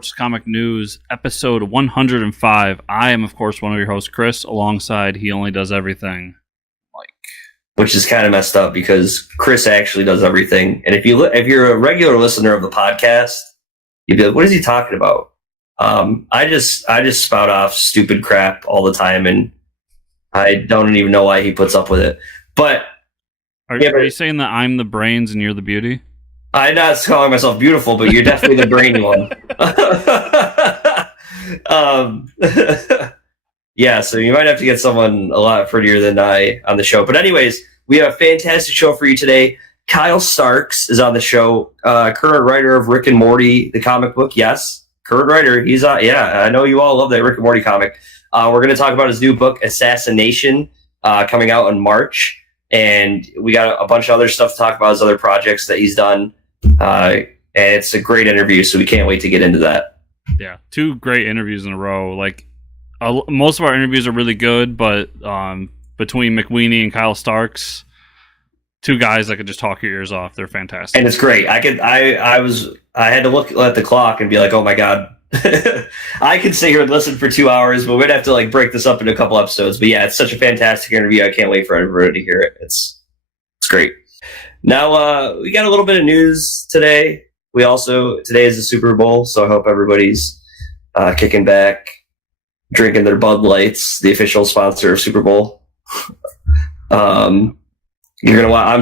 Sports Comic News, episode 105. I am, of course, one of your hosts, Chris, alongside He Only Does Everything, Mike. Which is kind of messed up because Chris actually does everything. And if you're a regular listener of the podcast, you'd be like, what is he talking about? I just spout off stupid crap all the time, and I don't even know why he puts up with it. But Are you saying that I'm the brains and you're the beauty? I'm not calling myself beautiful, but you're definitely the brainy one. Yeah, so you might have to get someone a lot prettier than I on the show. But anyways, we have a fantastic show for you today. Kyle Starks is on the show, current writer of Rick and Morty, the comic book. Yes, current writer. He's I know you all love that Rick and Morty comic. We're going to talk about his new book, AssassiNATION, coming out in March. And we got a bunch of other stuff to talk about, his other projects that he's done. And it's a great interview, so we can't wait to get into that. Yeah, 2 great interviews in a row. Like, most of our interviews are really good, but between McWeeny and Kyle Starks, 2 guys that could just talk your ears off. They're fantastic. And it's great. I had to look at the clock and be like, oh my God. I could sit here and listen for 2 hours, but we'd have to break this up into a couple episodes. But yeah, it's such a fantastic interview. I can't wait for everybody to hear it. It's great. Now, we got a little bit of news today. Today is the Super Bowl, so I hope everybody's kicking back, drinking their Bud Lights, the official sponsor of Super Bowl. I'm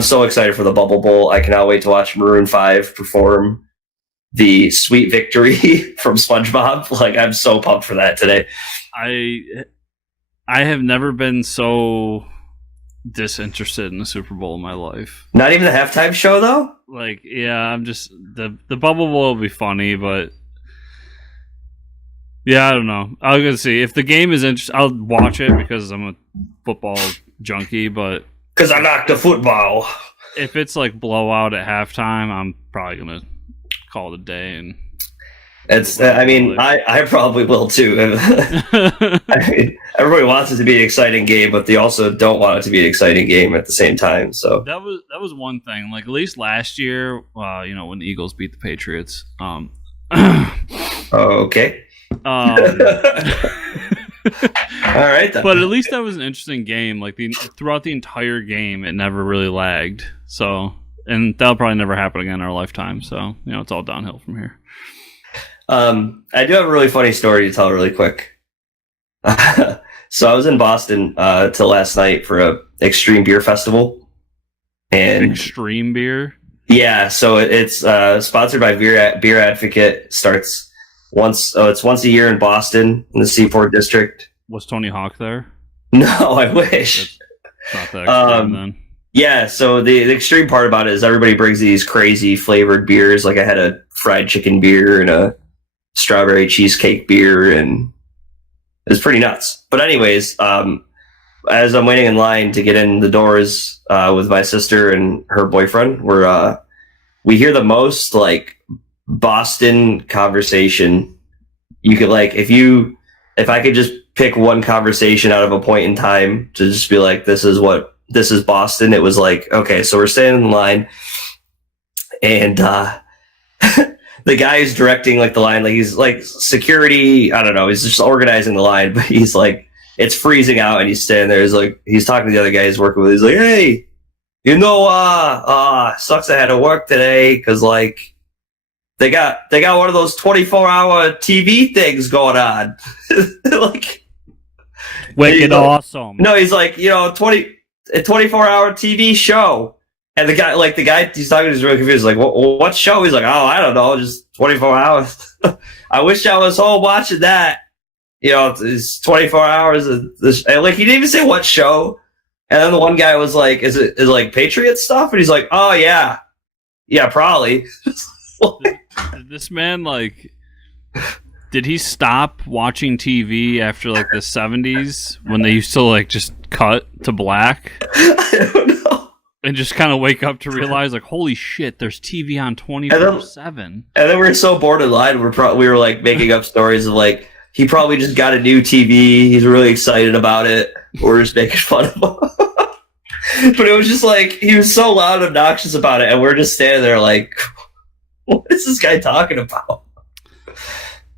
so excited for the Bubble Bowl. I cannot wait to watch Maroon 5 perform the Sweet Victory from SpongeBob. I'm so pumped for that today. I have never been so disinterested in the Super Bowl in my life. Not even the halftime show, though? I'm just... The Bubble Bowl will be funny, but... Yeah, I don't know. I was going to see. If the game is interesting, I'll watch it because I'm a football junkie, but... Because I like the football. If it's blowout at halftime, I'm probably going to call it a day. And I probably will too. Everybody wants it to be an exciting game, but they also don't want it to be an exciting game at the same time. So that was one thing. At least last year, when the Eagles beat the Patriots. Okay. All right, then. But at least that was an interesting game. Throughout the entire game, it never really lagged. So, and that'll probably never happen again in our lifetime. So, it's all downhill from here. I do have a really funny story to tell really quick. So I was in Boston till last night for a extreme beer festival. And extreme beer? Yeah, so it's sponsored by Beer Advocate. Starts once a year in Boston in the Seaport District. Was Tony Hawk there? No, I wish. That's not that extreme then. Yeah, so the extreme part about it is everybody brings these crazy flavored beers. I had a fried chicken beer and a strawberry cheesecake beer, and it was pretty nuts. But anyways, as I'm waiting in line to get in the doors with my sister and her boyfriend, we hear the most Boston conversation. You could if I could just pick one conversation out of a point in time to just be this is Boston. It was okay, so we're standing in line, and the guy who's directing the line, he's security. I don't know. He's just organizing the line, but he's it's freezing out, and he's standing there. He's talking to the other guy he's working with. He's like, hey, sucks I had to work today because they got one of those 24-hour TV things going on. Wicked awesome. No, he's a 24-hour TV show. And the guy he's talking to is really confused. What show? He's I don't know, just 24 hours. I wish I was home watching that. It's 24 hours. And he didn't even say what show. And then the one guy was is it Patriot stuff? And he's oh yeah, probably. Did this man did he stop watching TV after the 70s when they used to just cut to black? I don't know. And just kind of wake up to realize, holy shit, there's TV on 24/7. And then we were so bored in line, we were making up stories of he probably just got a new TV. He's really excited about it. We're just making fun of him. But it was just he was so loud and obnoxious about it, and we're just standing there what is this guy talking about?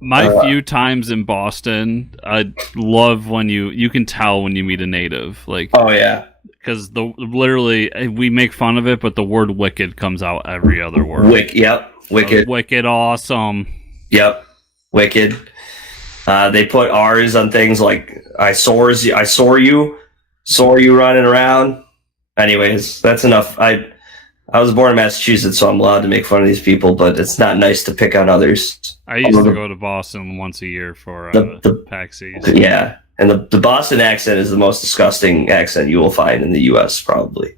My few times in Boston, I love when you can tell when you meet a native, like, Oh yeah, because literally we make fun of it, but the word "wicked" comes out every other word. Yep, wicked. Wicked, awesome. Yep, wicked. They put R's on things like I saw you running around. Anyways, that's enough. I was born in Massachusetts, so I'm allowed to make fun of these people, but it's not nice to pick on others. I used to go to Boston once a year for the PAX season. Yeah, and the Boston accent is the most disgusting accent you will find in the U.S. Probably.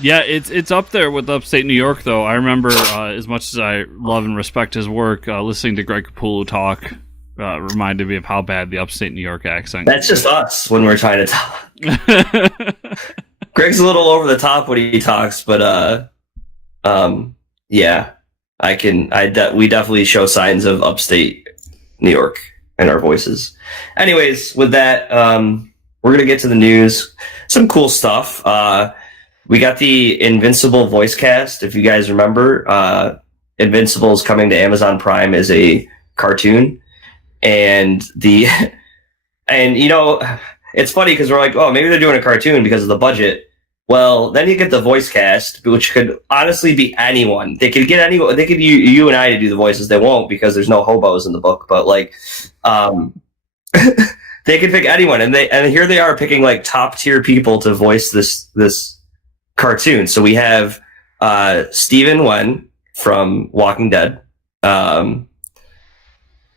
Yeah, it's up there with upstate New York, though. I remember, as much as I love and respect his work, listening to Greg Capullo talk reminded me of how bad the upstate New York accent. That's just us when we're trying to talk. Greg's a little over the top when he talks, but yeah, we definitely show signs of upstate New York in our voices. Anyways, with that, we're gonna get to the news. Some cool stuff. We got the Invincible voice cast. If you guys remember, Invincible is coming to Amazon Prime as a cartoon, and it's funny because we're like, oh, maybe they're doing a cartoon because of the budget. Well, then you get the voice cast, which could honestly be anyone. They could get anyone. They could you and I to do the voices. They won't because there's no hobos in the book. But like, they could pick anyone, and here they are picking like top tier people to voice this cartoon. So we have Stephen Wen from Walking Dead. Who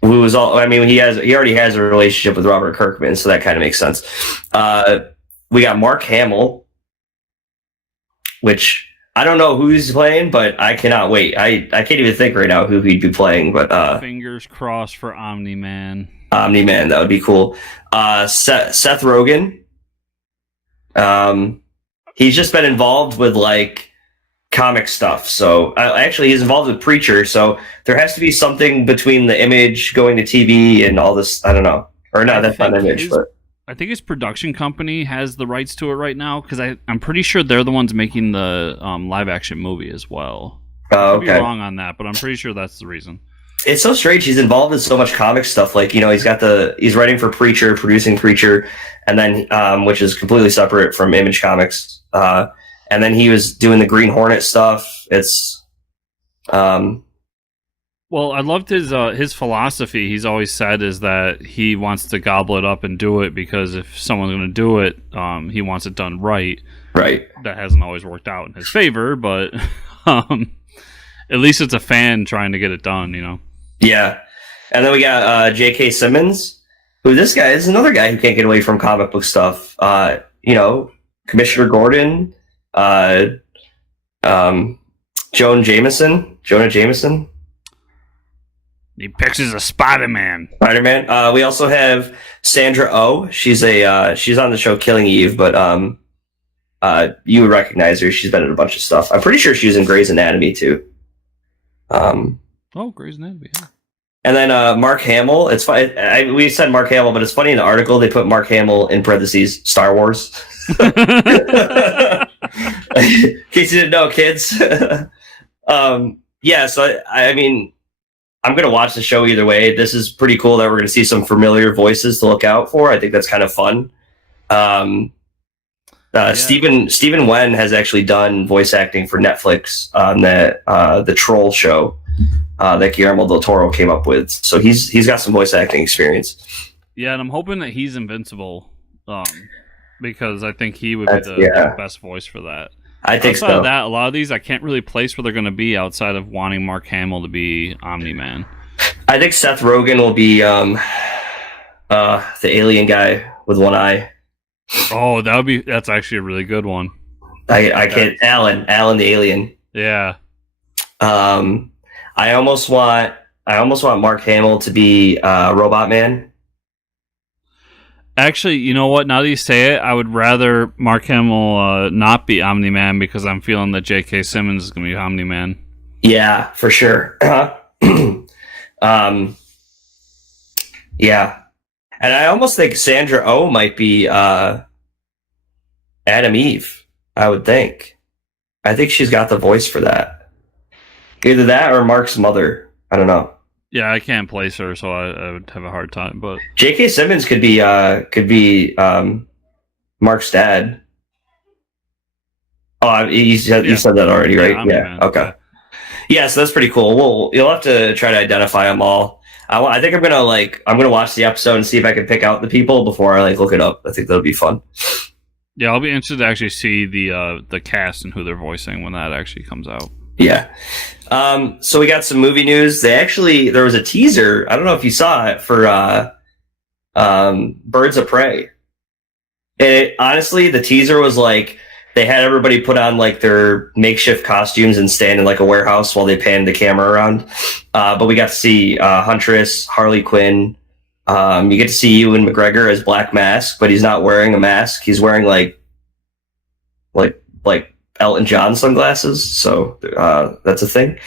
was he already has a relationship with Robert Kirkman, so that kind of makes sense. We got Mark Hamill, which I don't know who he's playing, but I cannot wait. I can't even think right now who he'd be playing, but fingers crossed for Omni-Man. Omni-Man, that would be cool. Seth Rogen. He's just been involved with like comic stuff. So actually he's involved with Preacher. So there has to be something between the Image going to TV and all this. I don't know. Or not, that's not Image, but I think his production company has the rights to it right now because I'm pretty sure they're the ones making the live action movie as well. I could be wrong on that, but I'm pretty sure that's the reason. It's so strange. He's involved in so much comic stuff. Like, he's writing for Preacher, producing Preacher, and then which is completely separate from Image Comics. And then he was doing the Green Hornet stuff. It's well, I loved his philosophy. He's always said is that he wants to gobble it up and do it because if someone's going to do it, he wants it done right. Right. That hasn't always worked out in his favor, but at least it's a fan trying to get it done, Yeah. And then we got J.K. Simmons, who this guy is another guy who can't get away from comic book stuff. Commissioner Gordon, Jonah Jameson. He pictures a Spider-Man. We also have Sandra Oh. She's on the show Killing Eve, but you would recognize her. She's been in a bunch of stuff. I'm pretty sure she was in Grey's Anatomy too. Grey's Anatomy. Yeah. And then Mark Hamill. It's funny. We said Mark Hamill, but it's funny in the article they put Mark Hamill in parentheses Star Wars. In case you didn't know, kids. Yeah. So I'm going to watch the show either way. This is pretty cool that we're going to see some familiar voices to look out for. I think that's kind of fun. Stephen Wen has actually done voice acting for Netflix on the Troll show that Guillermo del Toro came up with. So he's got some voice acting experience. Yeah, and I'm hoping that he's Invincible because I think he would be the best voice for that. I think outside of that, a lot of these I can't really place where they're going to be outside of wanting Mark Hamill to be Omni-Man. I think Seth Rogen will be the alien guy with one eye. Oh, that's actually a really good one. I can't. Alan the alien. Yeah. I almost want Mark Hamill to be Robot Man. Actually, you know what? Now that you say it, I would rather Mark Hamill not be Omni-Man because I'm feeling that J.K. Simmons is going to be Omni-Man. Yeah, for sure. Yeah. And I almost think Sandra Oh might be Adam Eve, I would think. I think she's got the voice for that. Either that or Mark's mother. I don't know. Yeah, I can't place her, so I would have a hard time. But J.K. Simmons could be Mark's dad. Oh, you said that already, right? Yeah. Okay. Yeah, so that's pretty cool. Well, you'll have to try to identify them all. I think I'm gonna watch the episode and see if I can pick out the people before I look it up. I think that'll be fun. Yeah, I'll be interested to actually see the cast and who they're voicing when that actually comes out. Yeah. So we got some movie news. There was a teaser. I don't know if you saw it for Birds of Prey. Honestly, the teaser was they had everybody put on their makeshift costumes and stand in a warehouse while they panned the camera around. But we got to see Huntress, Harley Quinn. You get to see Ewan McGregor as Black Mask, but he's not wearing a mask. He's wearing like Elton John sunglasses. So that's a thing.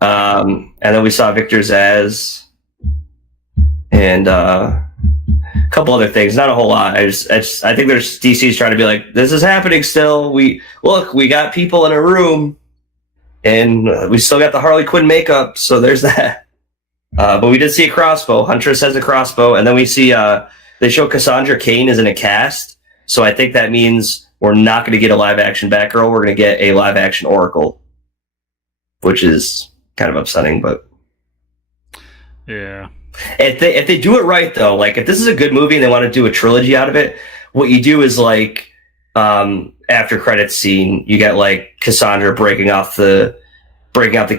And then we saw Victor Zsasz and a couple other things, not a whole lot. I think there's DC's trying to be like, this is happening still. We got people in a room, and we still got the Harley Quinn makeup. So there's that. But we did see a crossbow. Huntress has a crossbow, and then we see they show Cassandra Cain is in a cast. So I think that means we're not going to get a live action Batgirl. We're going to get a live action Oracle, which is kind of upsetting, but yeah. If they do it right, though, if this is a good movie and they want to do a trilogy out of it, what you do is after credits scene, you get Cassandra breaking out the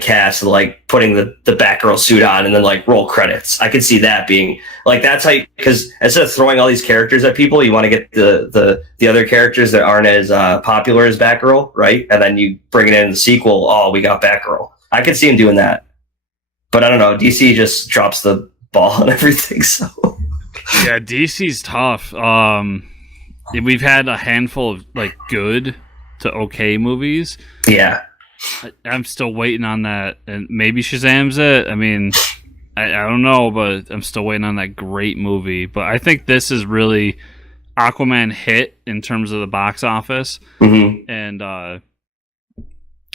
cast and putting the Batgirl suit on, and then roll credits. I could see that being that's how, because instead of throwing all these characters at people, you want to get the other characters that aren't as popular as Batgirl, right? And then you bring it in the sequel. Oh, we got Batgirl. I could see him doing that, but I don't know. DC just drops the ball and everything. So yeah, DC's tough. We've had a handful of good to okay movies. Yeah. I'm still waiting on that, and maybe Shazam's it. I mean, I don't know, but I'm still waiting on that great movie. But I think this is really Aquaman hit in terms of the box office, and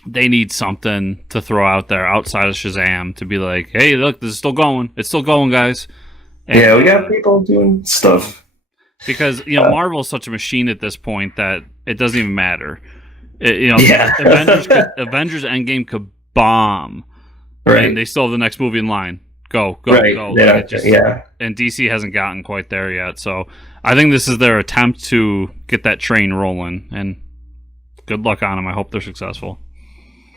they need something to throw out there outside of Shazam to be like, hey, look, this is still going. It's still going, guys. And, yeah, we got people doing stuff. Because, Marvel's such a machine at this point that it doesn't even matter. Avengers Endgame could bomb. Right. And they still have the next movie in line. Go. Yeah. And DC hasn't gotten quite there yet. So I think this is their attempt to get that train rolling. And good luck on them. I hope they're successful.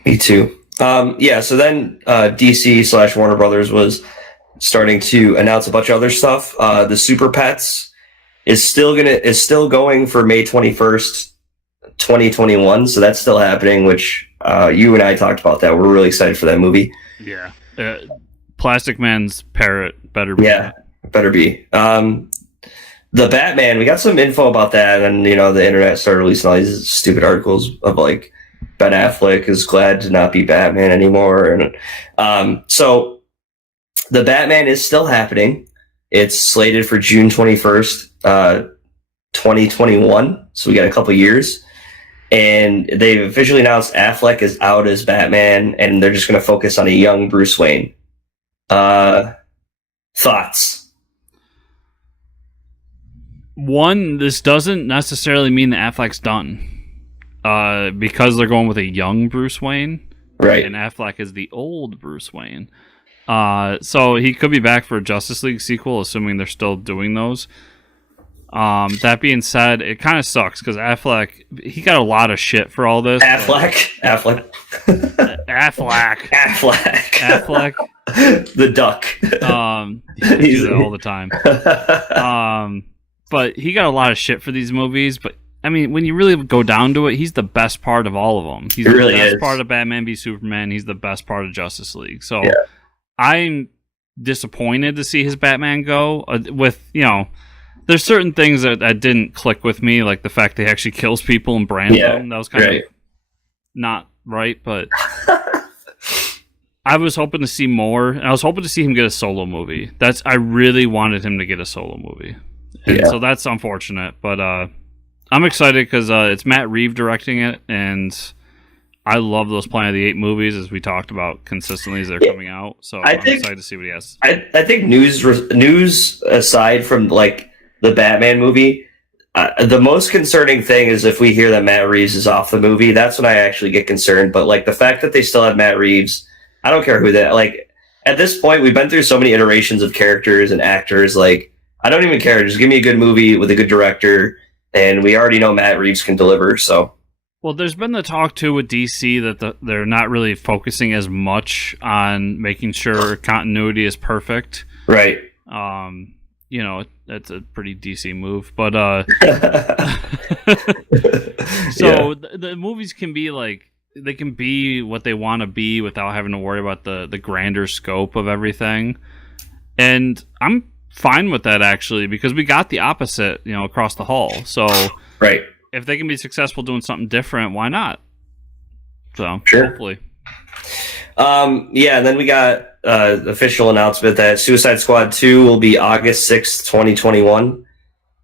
Me too. So then DC / Warner Brothers was starting to announce a bunch of other stuff. The Super Pets is still going for May 21st, 2021. So that's still happening, which you and I talked about that. We're really excited for that movie. Yeah. Plastic Man's parrot better be. Yeah, better be. The Batman, we got some info about that, and the internet started releasing all these stupid articles of Ben Affleck is glad to not be Batman anymore, and so the Batman is still happening. It's slated for June 21st, 2021. So we got a couple years, and they've officially announced Affleck is out as Batman, and they're just going to focus on a young Bruce Wayne. Thoughts? One, this doesn't necessarily mean that Affleck's done. Because they're going with a young Bruce Wayne. Right. And Affleck is the old Bruce Wayne. So he could be back for a Justice League sequel, assuming they're still doing those. That being said, it kind of sucks because Affleck, he got a lot of shit for all this. Affleck. The duck. He does it all the time. But he got a lot of shit for these movies. But I mean, when you really go down to it, he's the best part of all of them. He's the best part of Batman v Superman. He's the best part of Justice League. So yeah. I'm disappointed to see his Batman go. There's certain things that didn't click with me, like the fact that he actually kills people and brands them. That was kind of not right, but I was hoping to see more. And I was hoping to see him get a solo movie. I really wanted him to get a solo movie. And so that's unfortunate, but I'm excited because it's Matt Reeves directing it, and I love those Planet of the Apes movies, as we talked about consistently as they're coming out. So I'm excited to see what he has. I think news aside from like the Batman movie, the most concerning thing is if we hear that Matt Reeves is off the movie. That's when I actually get concerned. But like the fact that they still have Matt Reeves, I don't care who that. Like at this point, we've been through so many iterations of characters and actors. Like I don't even care. Just give me a good movie with a good director, and we already know Matt Reeves can deliver. So. Well, there's been the talk, too, with DC that they're not really focusing as much on making sure continuity is perfect. Right. You know, that's a pretty DC move. But, so the movies can be like, they can be what they want to be without having to worry about the grander scope of everything. And I'm fine with that, actually, because we got the opposite, you know, across the hall. So. Right. If they can be successful doing something different, why not? So, sure. Hopefully. And then we got official announcement that Suicide Squad 2 will be August 6th, 2021,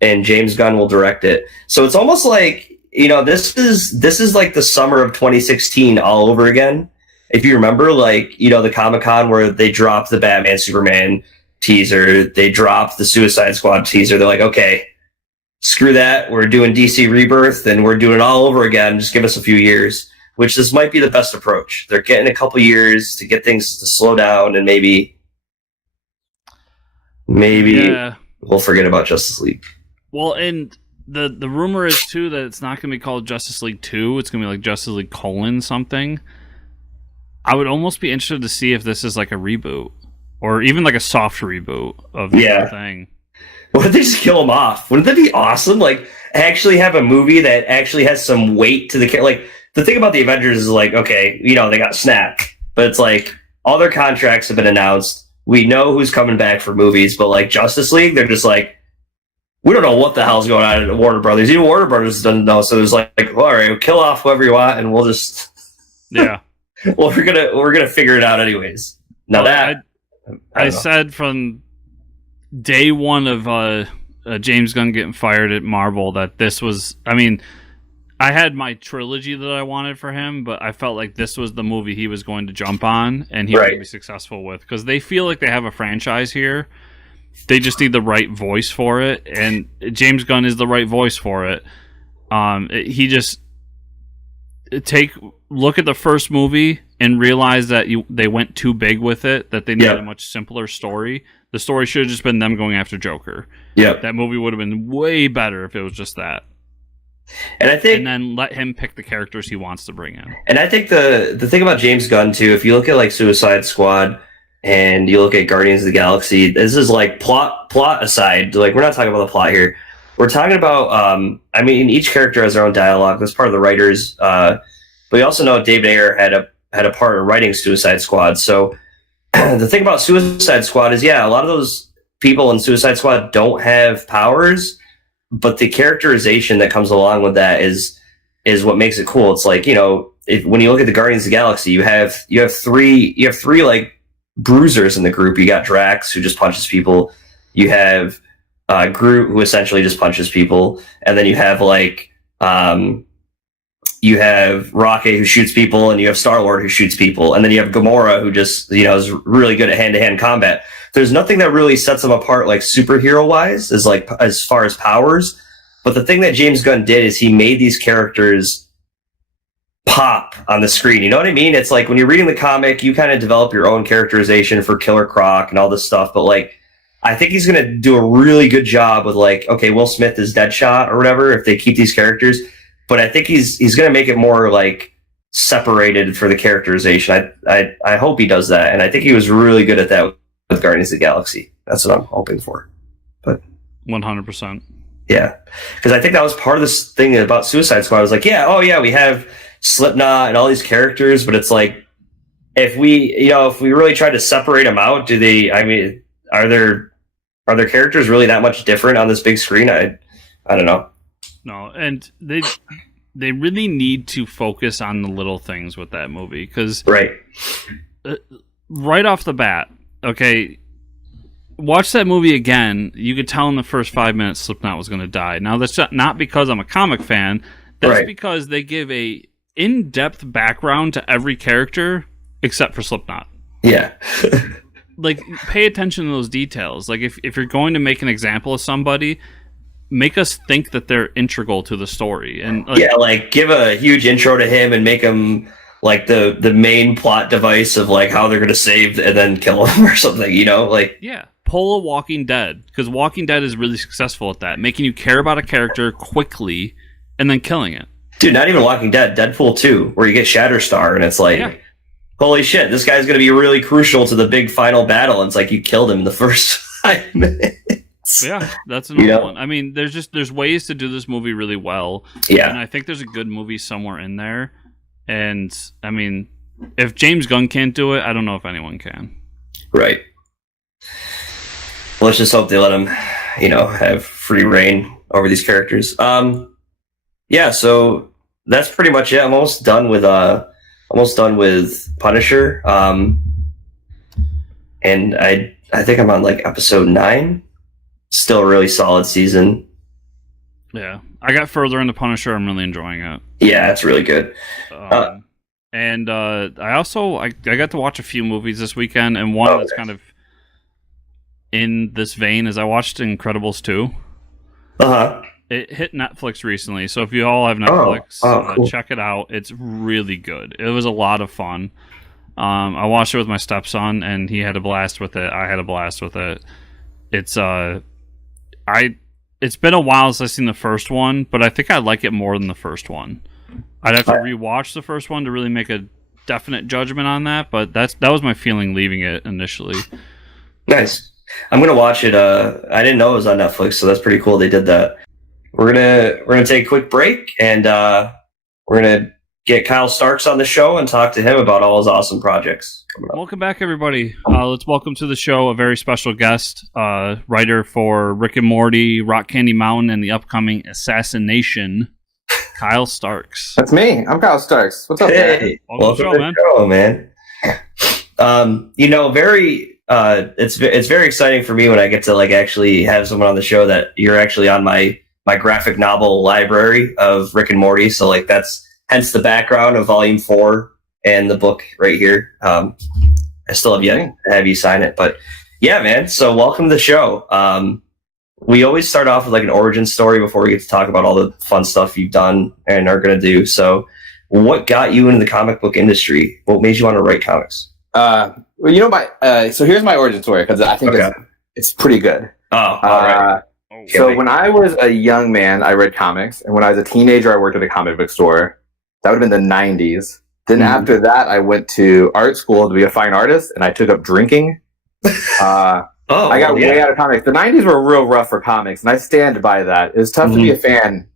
and James Gunn will direct it. So it's almost like, you know, this is like the summer of 2016 all over again. If you remember, like, you know, the Comic-Con where they dropped the Batman Superman teaser, they dropped the Suicide Squad teaser. They're like, okay, screw that. We're doing DC Rebirth, and we're doing it all over again. Just give us a few years, which this might be the best approach. They're getting a couple years to get things to slow down, and maybe we'll forget about Justice League. Well, and the rumor is, too, that it's not going to be called Justice League 2. It's going to be like Justice League : something. I would almost be interested to see if this is like a reboot, or even like a soft reboot of the whole thing. What if they just kill him off? Wouldn't that be awesome? Like, actually have a movie that actually has some weight to the character. Like, the thing about the Avengers is, like, okay, you know, they got snapped. But it's like, all their contracts have been announced. We know who's coming back for movies. But, like, Justice League, they're just like, we don't know what the hell's going on at Warner Brothers. Even Warner Brothers doesn't know. So there's like well, all right, we'll kill off whoever you want, and we'll just... Yeah. Well, we're gonna figure it out anyways. Now I said from day one of James Gunn getting fired at Marvel that this was, I mean, I had my trilogy that I wanted for him, but I felt like this was the movie he was going to jump on and he was going to be successful with, because they feel like they have a franchise here. They just need the right voice for it, and James Gunn is the right voice for it. He just look at the first movie and realize that they went too big with it, that they needed a much simpler story. The story should have just been them going after Joker. Yeah, that movie would have been way better if it was just that. And then let him pick the characters he wants to bring in. And I think the thing about James Gunn too, if you look at like Suicide Squad and you look at Guardians of the Galaxy, this is like plot aside. Like, we're not talking about the plot here. We're talking about I mean, each character has their own dialogue. That's part of the writers. But we also know David Ayer had a part in writing Suicide Squad. So the thing about Suicide Squad is, a lot of those people in Suicide Squad don't have powers, but the characterization that comes along with that is what makes it cool. It's like, you know, when you look at the Guardians of the Galaxy, you have three like bruisers in the group. You got Drax, who just punches people. You have Groot, who essentially just punches people, and then you have like you have Rocket, who shoots people, and you have Star-Lord, who shoots people, and then you have Gamora, who just, you know, is really good at hand-to-hand combat. There's nothing that really sets them apart, like superhero-wise, as far as powers. But the thing that James Gunn did is he made these characters pop on the screen. You know what I mean? It's like when you're reading the comic, you kind of develop your own characterization for Killer Croc and all this stuff. But like, I think he's going to do a really good job with like, okay, Will Smith is Deadshot or whatever if they keep these characters. But I think he's going to make it more like separated for the characterization. I hope he does that, and I think he was really good at that with Guardians of the Galaxy. That's what I'm hoping for. But 100%. Yeah, because I think that was part of this thing about Suicide Squad. I was like, we have Slipknot and all these characters, but it's like if we really try to separate them out, are their characters really that much different on this big screen? I don't know. No, and they really need to focus on the little things with that movie, because right off the bat, okay, watch that movie again. You could tell in the first 5 minutes Slipknot was going to die. Now that's not because I'm a comic fan. That's because they give a in-depth background to every character except for Slipknot. Yeah. Like, pay attention to those details. Like, if you're going to make an example of somebody, make us think that they're integral to the story. And like give a huge intro to him and make him like the main plot device of like how they're going to save and then kill him or something, you know? Like, yeah, pull a Walking Dead, because Walking Dead is really successful at that, making you care about a character quickly and then killing it. Dude, not even Walking Dead, Deadpool 2, where you get Shatterstar and it's like, holy shit, this guy's going to be really crucial to the big final battle. And it's like you killed him in the first 5 minutes. Yeah, that's another one. I mean, there's ways to do this movie really well. Yeah. And I think there's a good movie somewhere in there. And, I mean, if James Gunn can't do it, I don't know if anyone can. Right. Let's just hope they let him, have free reign over these characters. Yeah, so that's pretty much it. I'm almost done with Punisher. And I think I'm on like episode 9. Still a really solid season. Yeah, I got further into Punisher. I'm really enjoying it. Yeah, it's really good. And I got to watch a few movies this weekend, and one that's kind of in this vein is I watched Incredibles 2. It hit Netflix recently, so if you all have Netflix, cool. Check it out. It's really good. It was a lot of fun. I watched it with my stepson, and he had a blast with it. I had a blast with it. It's been a while since I've seen the first one, but I think I like it more than the first one. I'd have to rewatch the first one to really make a definite judgment on that, but that was my feeling leaving it initially. Nice. I'm gonna watch it. I didn't know it was on Netflix, so that's pretty cool. They did that. We're gonna take a quick break, and we're gonna get Kyle Starks on the show and talk to him about all his awesome projects. Welcome back, everybody. Let's welcome to the show a very special guest, writer for Rick and Morty, Rock Candy Mountain, and the upcoming AssassiNATION, Kyle Starks. That's me. I'm Kyle Starks. What's up, man? Welcome to the show, man. It's very exciting for me when I get to like actually have someone on the show that you're actually on my graphic novel library of Rick and Morty. So like that's hence the background of Volume 4 and the book right here. I still have yet to have you sign it, but yeah, man. So welcome to the show. We always start off with like an origin story before we get to talk about all the fun stuff you've done and are going to do. So what got you into the comic book industry? What made you want to write comics? So here's my origin story, because I think it's pretty good. Oh, all right. So when I was a young man, I read comics. And when I was a teenager, I worked at a comic book store. That would have been the 90s. Then after that, I went to art school to be a fine artist, and I took up drinking. I got way out of comics. The 90s were real rough for comics, and I stand by that. It was tough to be a fan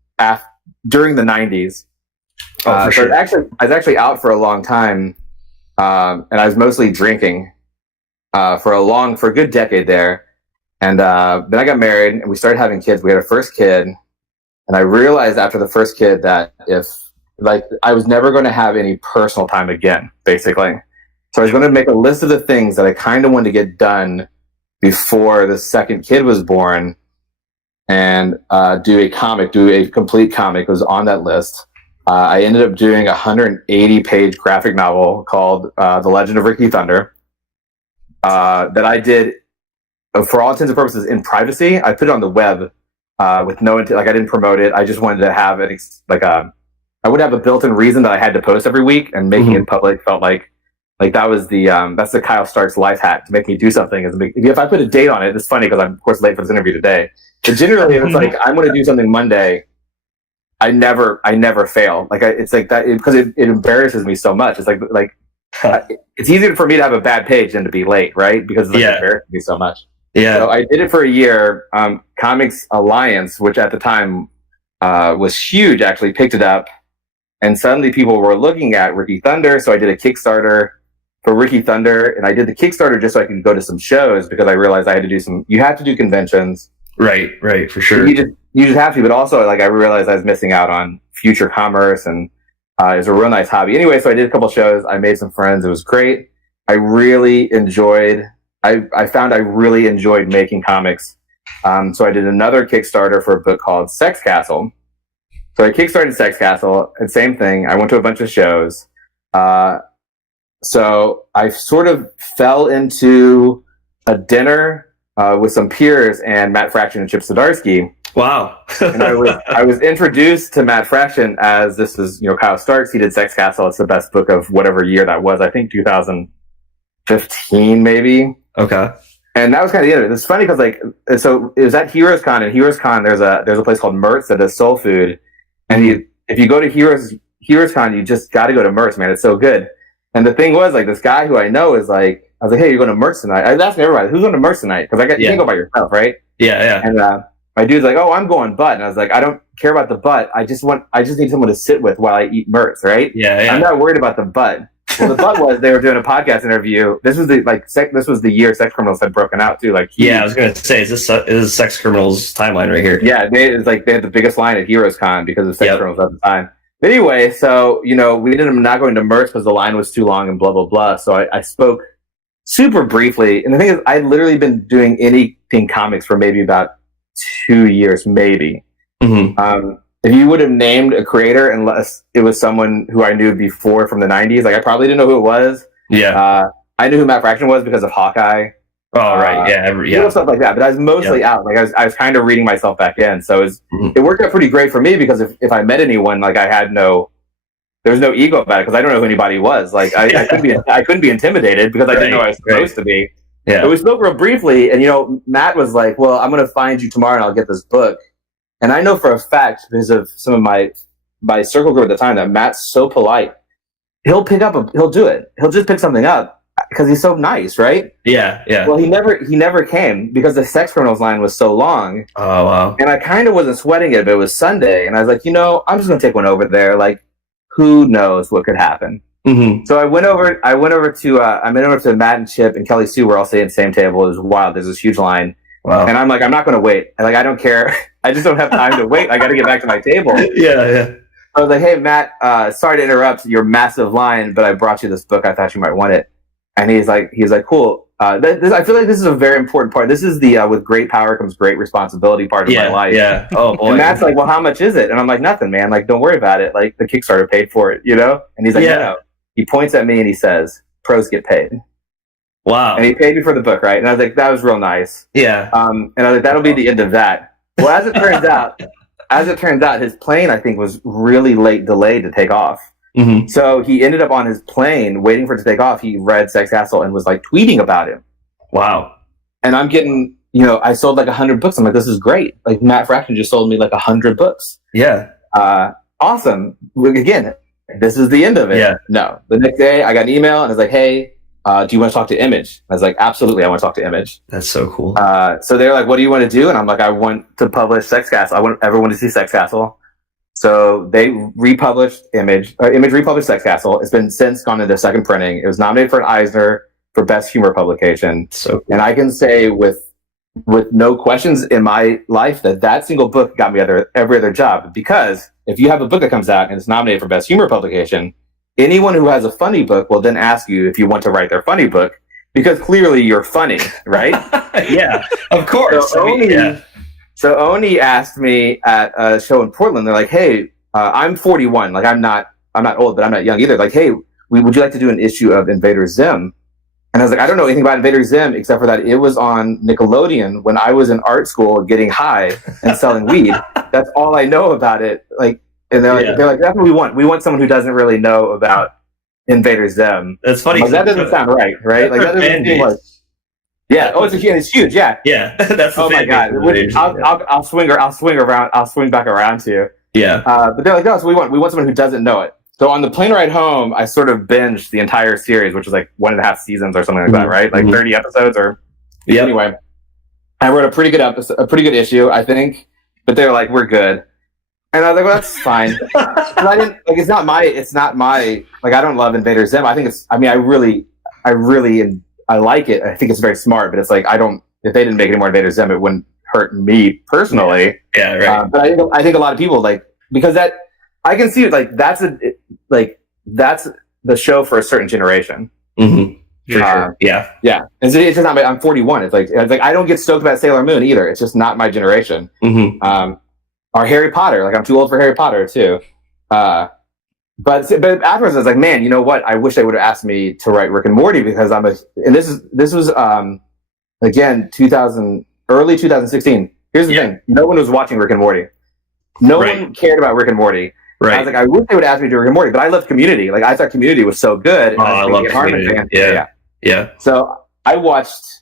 during the 90s. For sure. I was actually out for a long time, and I was mostly drinking for a good decade there. And then I got married, and we started having kids. We had our first kid, and I realized after the first kid that I was never going to have any personal time again, basically. So I was going to make a list of the things that I kind of wanted to get done before the second kid was born, and do a complete comic. It was on that list. I ended up doing a 180-page graphic novel called The Legend of Ricky Thunder that I did, for all intents and purposes, in privacy. I put it on the web with no intent. Like, I didn't promote it. I just wanted to have it I would have a built-in reason that I had to post every week, and making it public felt like that was that's the Kyle Starks life hack, to make me do something. If I put a date on it, it's funny because I'm of course late for this interview today. But generally, if it's like I'm going to do something Monday, I never fail. It's like that because it embarrasses me so much. It's like it's easier for me to have a bad page than to be late, right? Because it embarrasses me so much. Yeah. So I did it for a year. Comics Alliance, which at the time was huge, actually picked it up. And suddenly people were looking at Ricky Thunder. So I did a Kickstarter for Ricky Thunder. And I did the Kickstarter just so I could go to some shows, because I realized I had to do you have to do conventions. Right, for sure. You just have to. But also, I realized I was missing out on future commerce, and it was a real nice hobby. Anyway, so I did a couple shows. I made some friends. It was great. I really enjoyed making comics. So I did another Kickstarter for a book called Sex Castle. So I kickstarted Sex Castle, and same thing. I went to a bunch of shows. So I sort of fell into a dinner with some peers and Matt Fraction and Chip Zdarsky. Wow. And I was introduced to Matt Fraction as this is, Kyle Starks. He did Sex Castle. It's the best book of whatever year that was. I think 2015, maybe. Okay. And that was kind of the end of it. It's funny because so it was at Heroes Con, and Heroes Con there's a place called Mertz that does soul food, and if you go to Heroes Con, you just got to go to Mertz, man. It's so good. And the thing was, like, this guy who I know is like, I was like, hey, you're going to Mertz tonight? I was asking everybody, who's going to Mertz tonight? Because you can't go by yourself, right? Yeah. And my dude's like, oh, I'm going butt. And I was like, I don't care about the butt. I just need someone to sit with while I eat Mertz, right? Yeah. I'm not worried about the butt. Well, the butt was they were doing a podcast interview. This was the year Sex Criminals had broken out too. Like, I was going to say, is this Sex Criminals timeline right here? Yeah, they had the biggest line at Heroes Con because of Sex Criminals at the time. But anyway, so, we ended up not going to Mertz because the line was too long and blah, blah, blah. So I spoke super briefly. And the thing is, I'd literally been doing anything comics for maybe about 2 years, maybe. Mm-hmm. If you would have named a creator, unless it was someone who I knew before from the 90s, like I probably didn't know who it was. Yeah. I knew who Matt Fraction was because of Hawkeye. Oh, right. Yeah. Stuff like that. But I was mostly out. Like I was kind of reading myself back in. So it worked out pretty great for me because if I met anyone, like there was no ego about it because I don't know who anybody was. Like I couldn't be intimidated because I didn't know I was supposed to be. Yeah. But we spoke real briefly, and Matt was like, well, I'm going to find you tomorrow and I'll get this book. And I know for a fact, because of some of my circle group at the time, that Matt's so polite. He'll do it. He'll just pick something up because he's so nice, right? Yeah. Well, he never came because the Sex Criminals line was so long. Oh, wow. And I kind of wasn't sweating it, but it was Sunday. And I was like, I'm just going to take one over there. Like, who knows what could happen? Mm-hmm. So I went over to Matt and Chip and Kelly Sue were all sitting at the same table. It was wild. There's this huge line. Wow. And I'm like, I'm not going to wait. Like, I don't care. I just don't have time to wait. I got to get back to my table. Yeah. I was like, hey, Matt, sorry to interrupt your massive line, but I brought you this book. I thought you might want it. And he's like, cool. I feel like this is a very important part. This is the with great power comes great responsibility part of my life. Yeah. Oh, boy. And Matt's like, well, how much is it? And I'm like, nothing, man. Like, don't worry about it. Like, the Kickstarter paid for it, And he's like, no. He points at me and he says, pros get paid. Wow. And he paid me for the book, right? And I was like, that was real nice. Yeah. And I was like, that'll be the end of that. Well, as it turns out, his plane, I think, was really delayed to take off. Mm-hmm. So he ended up on his plane waiting for it to take off. He read Sex Castle and was like tweeting about him. Wow. And I'm getting, I sold like 100 books. I'm like, this is great. Like Matt Fraction just sold me like 100 books. Yeah. Awesome. Again, this is the end of it. Yeah. No. The next day I got an email and I was like, hey, do you want to talk to Image? I was like, absolutely, I want to talk to Image. That's so cool. So they're like, what do you want to do? And I'm like, I want to publish Sex Castle. I want everyone to see Sex Castle. So they republished Image. Image republished Sex Castle. It's been since gone into second printing. It was nominated for an Eisner for Best Humor Publication. So cool. And I can say with no questions in my life that single book got me every other job. Because if you have a book that comes out and it's nominated for Best Humor Publication, anyone who has a funny book will then ask you if you want to write their funny book because clearly you're funny, right? Yeah, of course. So Oni asked me at a show in Portland. They're like, "Hey, I'm 41. Like I'm not old, but I'm not young either. Like, hey, would you like to do an issue of Invader Zim?" And I was like, I don't know anything about Invader Zim except for that it was on Nickelodeon when I was in art school getting high and selling weed. That's all I know about it. Like. And they're like, that's what we want. We want someone who doesn't really know about Invader Zim. That's funny. Like, that doesn't sound right? Like that doesn't seem like. Yeah. Oh, it's huge. Yeah. Yeah. That's. Oh my god. I'll swing back around to you. Yeah. But they're like, no. So we want someone who doesn't know it. So on the plane ride home, I sort of binged the entire series, which was like 1.5 seasons or something like that, right? Like 30 episodes or. Yeah. Anyway, I wrote a pretty good issue, I think. But they're like, we're good. And I was like, well, that's fine. I didn't like. It's not my. Like, I don't love Invader Zim. I think it's. I mean, I really like it. I think it's very smart. But it's like I don't. If they didn't make any more Invader Zim, it wouldn't hurt me personally. Yeah, right. But I think a lot of people like because that I can see it like that's the show for a certain generation. Mm-hmm. Sure. Yeah. It's just not. I'm 41. It's like I don't get stoked about Sailor Moon either. It's just not my generation. Mm-hmm. or Harry Potter. Like I'm too old for Harry Potter too. But afterwards I was like, man, you know what? I wish they would have asked me to write Rick and Morty because this was again early 2016. Here's the thing: no one was watching Rick and Morty. No one cared about Rick and Morty. Right. I was like, I wish they would ask me to do Rick and Morty, but I loved Community. Like I thought Community was so good. Oh, I love Community. Yeah. So I watched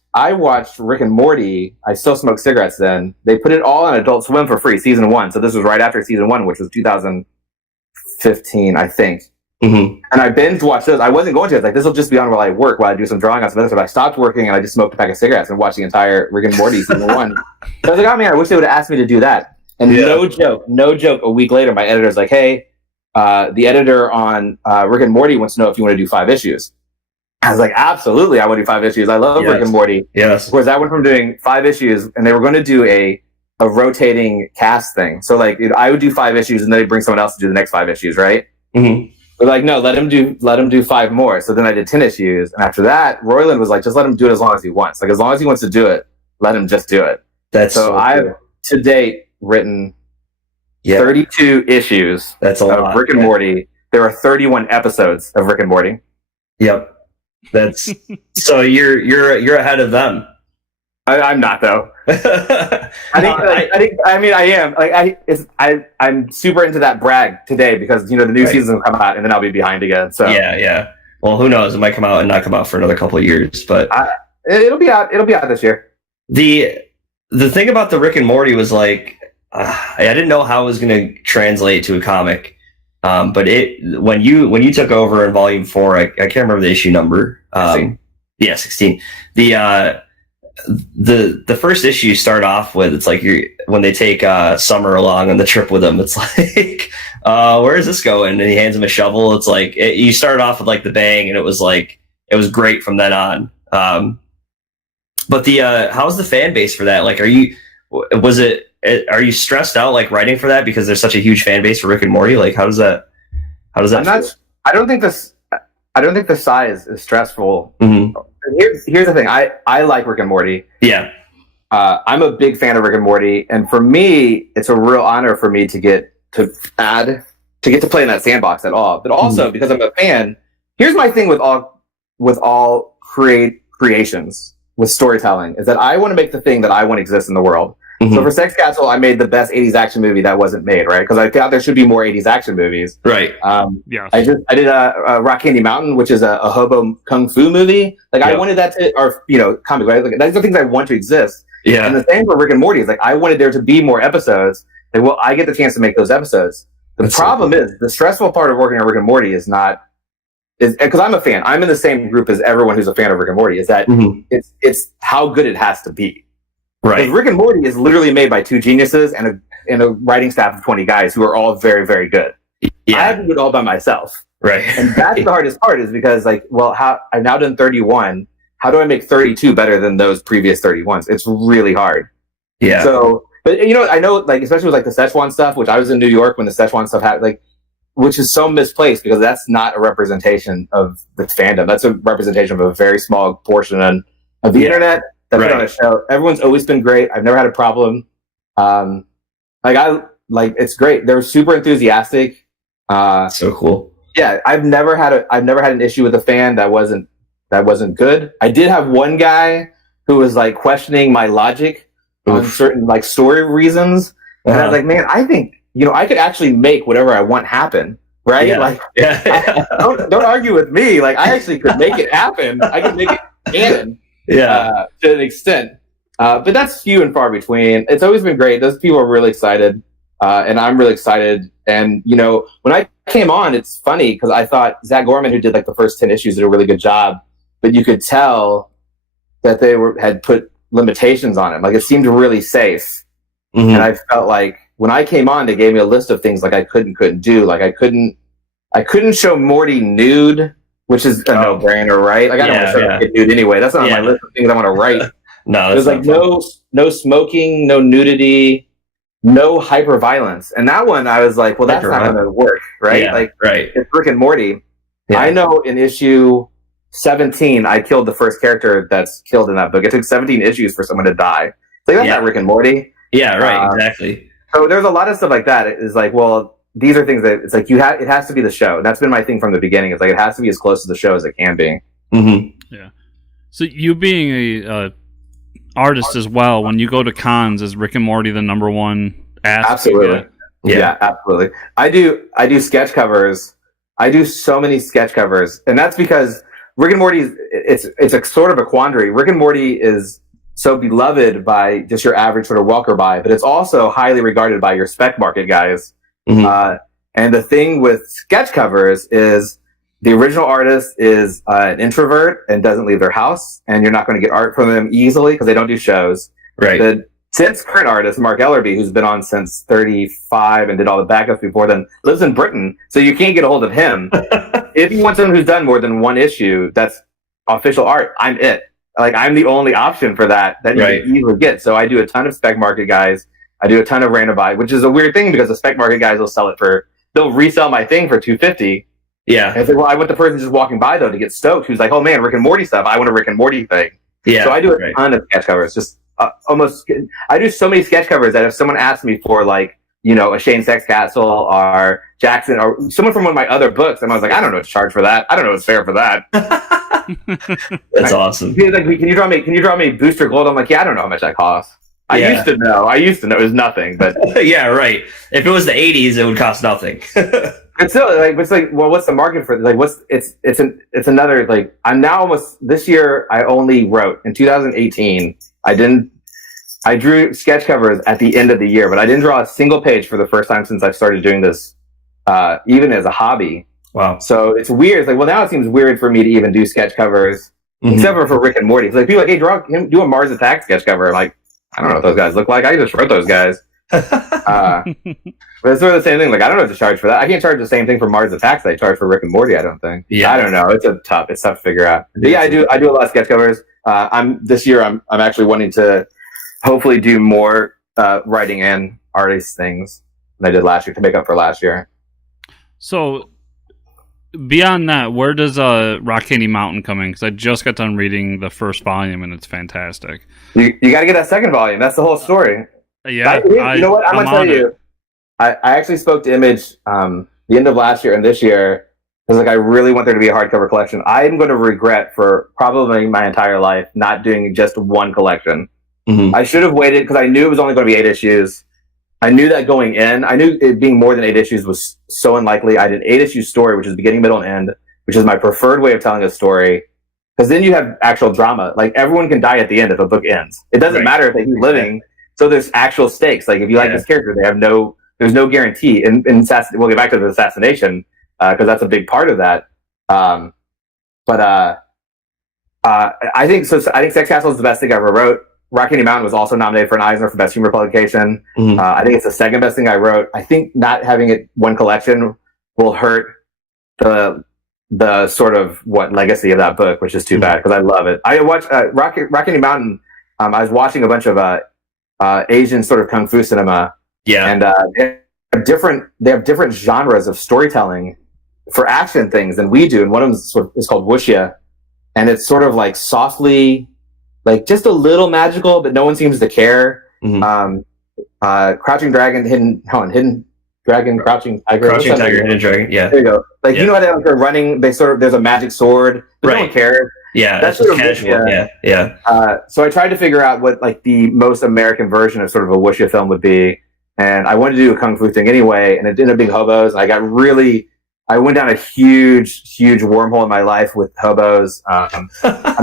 Rick and Morty. I still smoked cigarettes then. They put it all on Adult Swim for free, season 1. So this was right after season 1, which was 2015, I think. Mm-hmm. And I binge watched those. I wasn't going to. I was like, this will just be on while I work, while I do some drawing on some other stuff. I stopped working and I just smoked a pack of cigarettes and watched the entire Rick and Morty season 1. So I was like, oh man, I wish they would have asked me to do that. And no joke, a week later, my editor's like, hey, the editor on Rick and Morty wants to know if you want to do 5 issues. I was like, absolutely, I want to do 5 issues. I love Rick and Morty. Yes. Of course, I went from doing 5 issues, and they were going to do a rotating cast thing. So, like, I would do 5 issues, and then they'd bring someone else to do the next 5 issues, right? Mm-hmm. They're like, no, let him do 5 more. So then I did 10 issues, and after that, Roiland was like, just let him do it as long as he wants. Like, as long as he wants to do it, let him just do it. That's so I've to date written 32 issues. That's a lot. Rick and Morty. There are 31 episodes of Rick and Morty. Yep. That's so you're ahead of them. I'm not though. I am. Like I'm super into that brag today because the new season will come out and then I'll be behind again. So yeah. Well, who knows? It might come out and not come out for another couple of years, but it'll be out. It'll be out this year. The thing about the Rick and Morty was like I didn't know how it was going to translate to a comic. But when you took over in volume 4, I can't remember the issue number. 16. The first issue start off with, it's like when they take Summer along on the trip with him, it's like, where is this going? And he hands him a shovel. It's like you start off with like the bang, and it was great from then on. But how's the fan base for that? Like, are you stressed out like writing for that because there's such a huge fan base for Rick and Morty? Like, how does that feel? I don't think the size is stressful. Mm-hmm. Here's the thing. I like Rick and Morty. Yeah. I'm a big fan of Rick and Morty, and for me, it's a real honor for me to get to play in that sandbox at all. But also because I'm a fan. Here's my thing with all creations with storytelling is that I want to make the thing that I want to exist in the world. Mm-hmm. So for Sex Castle, I made the best 80s action movie that wasn't made, right? Because I thought there should be more 80s action movies. Right. Yeah. I did a Rock Candy Mountain, which is a hobo kung fu movie. Like I wanted that comic, right? Like, those are things I want to exist. Yeah. And the same for Rick and Morty is like I wanted there to be more episodes. Like, well, I get the chance to make those episodes. The problem is the stressful part of working on Rick and Morty is because I'm a fan. I'm in the same group as everyone who's a fan of Rick and Morty. Is that it's how good it has to be. Right. Because Rick and Morty is literally made by 2 geniuses and a writing staff of 20 guys who are all very, very good. Yeah. I had to do it all by myself. Right. And that's the hardest part is because I've now done 31. How do I make 32 better than those previous 31s? It's really hard. Yeah. So, but I know like, especially with like the Szechuan stuff, which I was in New York when the Szechuan stuff happened, like, which is so misplaced because that's not a representation of the fandom. That's a representation of a very small portion of the internet. That's on a show. Everyone's always been great. I've never had a problem. It's great. They're super enthusiastic. So cool. Yeah, I've never had an issue with a fan that wasn't good. I did have one guy who was like questioning my logic on certain like story reasons, and I was like, man, I think I could actually make whatever I want happen. Right? Yeah. Like, don't argue with me. Like, I actually could make it happen. I could make it canon. Yeah, to an extent, but that's few and far between. It's always been great. Those people are really excited, and I'm really excited. And when I came on, it's funny because I thought Zach Gorman, who did like the first 10 issues, did a really good job, but you could tell that they had put limitations on him. Like it seemed really safe, and I felt like when I came on, they gave me a list of things like I couldn't do. Like I couldn't show Morty nude. Which is a no-brainer, right? Like I don't want to show a kid nude anyway. That's not on my list of things I want to write. No, there's like no smoking, no nudity, no hyper-violence. And that one, I was like, well, that's not going to work, right? Yeah, right. It's Rick and Morty. Yeah. I know in issue 17, I killed the first character that's killed in that book. It took 17 issues for someone to die. Like that's not Rick and Morty. Yeah, right. Exactly. So there's a lot of stuff like that. It's like, well, these are things that it's like it has to be the show. And that's been my thing from the beginning. It's like it has to be as close to the show as it can be. Mm-hmm. Yeah. So you being a artist as well, when you go to cons, is Rick and Morty the number one ask? Absolutely. Yeah, absolutely. I do sketch covers. I do so many sketch covers, and that's because Rick and Morty it's a sort of a quandary. Rick and Morty is so beloved by just your average sort of walker by, but it's also highly regarded by your spec market guys. Mm-hmm. And the thing with sketch covers is the original artist is an introvert and doesn't leave their house, and you're not going to get art from them easily because they don't do shows. Right. Since current artist, Mark Ellerby, who's been on since 35 and did all the backups before then, lives in Britain, so you can't get a hold of him. If you want someone who's done more than one issue, that's official art, I'm it. Like, I'm the only option for that you can easily get. So I do a ton of spec market guys. I do a ton of random buy, which is a weird thing because the spec market guys they'll resell my thing for $250. Yeah. And I said, well, I want the person just walking by, though, to get stoked, who's like, oh man, Rick and Morty stuff. I want a Rick and Morty thing. Yeah. So I do a ton of sketch covers, just I do so many sketch covers that if someone asked me for, like, you know, a Shane Sexcastle or Jackson or someone from one of my other books, and I was like, I don't know what to charge for that. I don't know what's fair for that. That's awesome. He's like, can you draw me Booster Gold? I'm like, yeah, I don't know how much that costs. I used to know. It was nothing, but yeah, right. If it was the 80s, it would cost nothing. It's still like, well, what's the market for? Like, it's another, like, I'm now almost, this year I only wrote in 2018. I drew sketch covers at the end of the year, but I didn't draw a single page for the first time since I've started doing this, even as a hobby. Wow. So it's weird. It's like, well, now it seems weird for me to even do sketch covers, except for Rick and Morty. It's like, people are like, hey, do a Mars Attack sketch cover. I'm like, I don't know what those guys look like. I just wrote those guys. But it's sort of the same thing. Like, I don't know what to charge for that. I can't charge the same thing for Mars Attacks that I charge for Rick and Morty, I don't think. Yeah. I don't know. It's tough to figure out. But yeah, I do a lot of sketch covers. This year I'm actually wanting to hopefully do more writing and artist things than I did last year to make up for last year. So beyond that, where does Rock Candy Mountain come in? Because I just got done reading the first volume and it's fantastic. You got to get that second volume. That's the whole story. Yeah, you know what? I'm going to tell you. I actually spoke to Image the end of last year and this year. I was like, I really want there to be a hardcover collection. I'm going to regret for probably my entire life not doing just one collection. Mm-hmm. I should have waited because I knew it was only going to be 8 issues. I knew that going in. I knew it being more than 8 issues was so unlikely. I did an 8-issue story, which is beginning, middle, and end, which is my preferred way of telling a story. Because then you have actual drama. Like, everyone can die at the end if a book ends. It doesn't matter if they keep living. So there's actual stakes. Like, if you like this character, there's no guarantee. And we'll get back to the assassination because that's a big part of that. I think Sex Castle is the best thing I ever wrote. Rock Candy Mountain was also nominated for an Eisner for Best Humor Publication. Mm-hmm. I think it's the second best thing I wrote. I think not having it one collection will hurt the sort of legacy of that book, which is too bad because I love it. I watched Rock Candy Mountain. I was watching a bunch of Asian sort of kung fu cinema. Yeah, and they have different genres of storytelling for action things than we do, and one of them is called wuxia, and it's sort of like softly. Like, just a little magical, but no one seems to care. Mm-hmm. Crouching Dragon, Hidden Dragon, Crouching Tiger. Crouching Tiger, Hidden Dragon, yeah. There you go. Like, you know how they're running, there's a magic sword, but no one cares. Yeah, that's just casual, yeah. So I tried to figure out what, like, the most American version of sort of a wuxia film would be, and I wanted to do a kung fu thing anyway, and it ended up being hobos, and I went down a huge wormhole in my life with hobos. I'm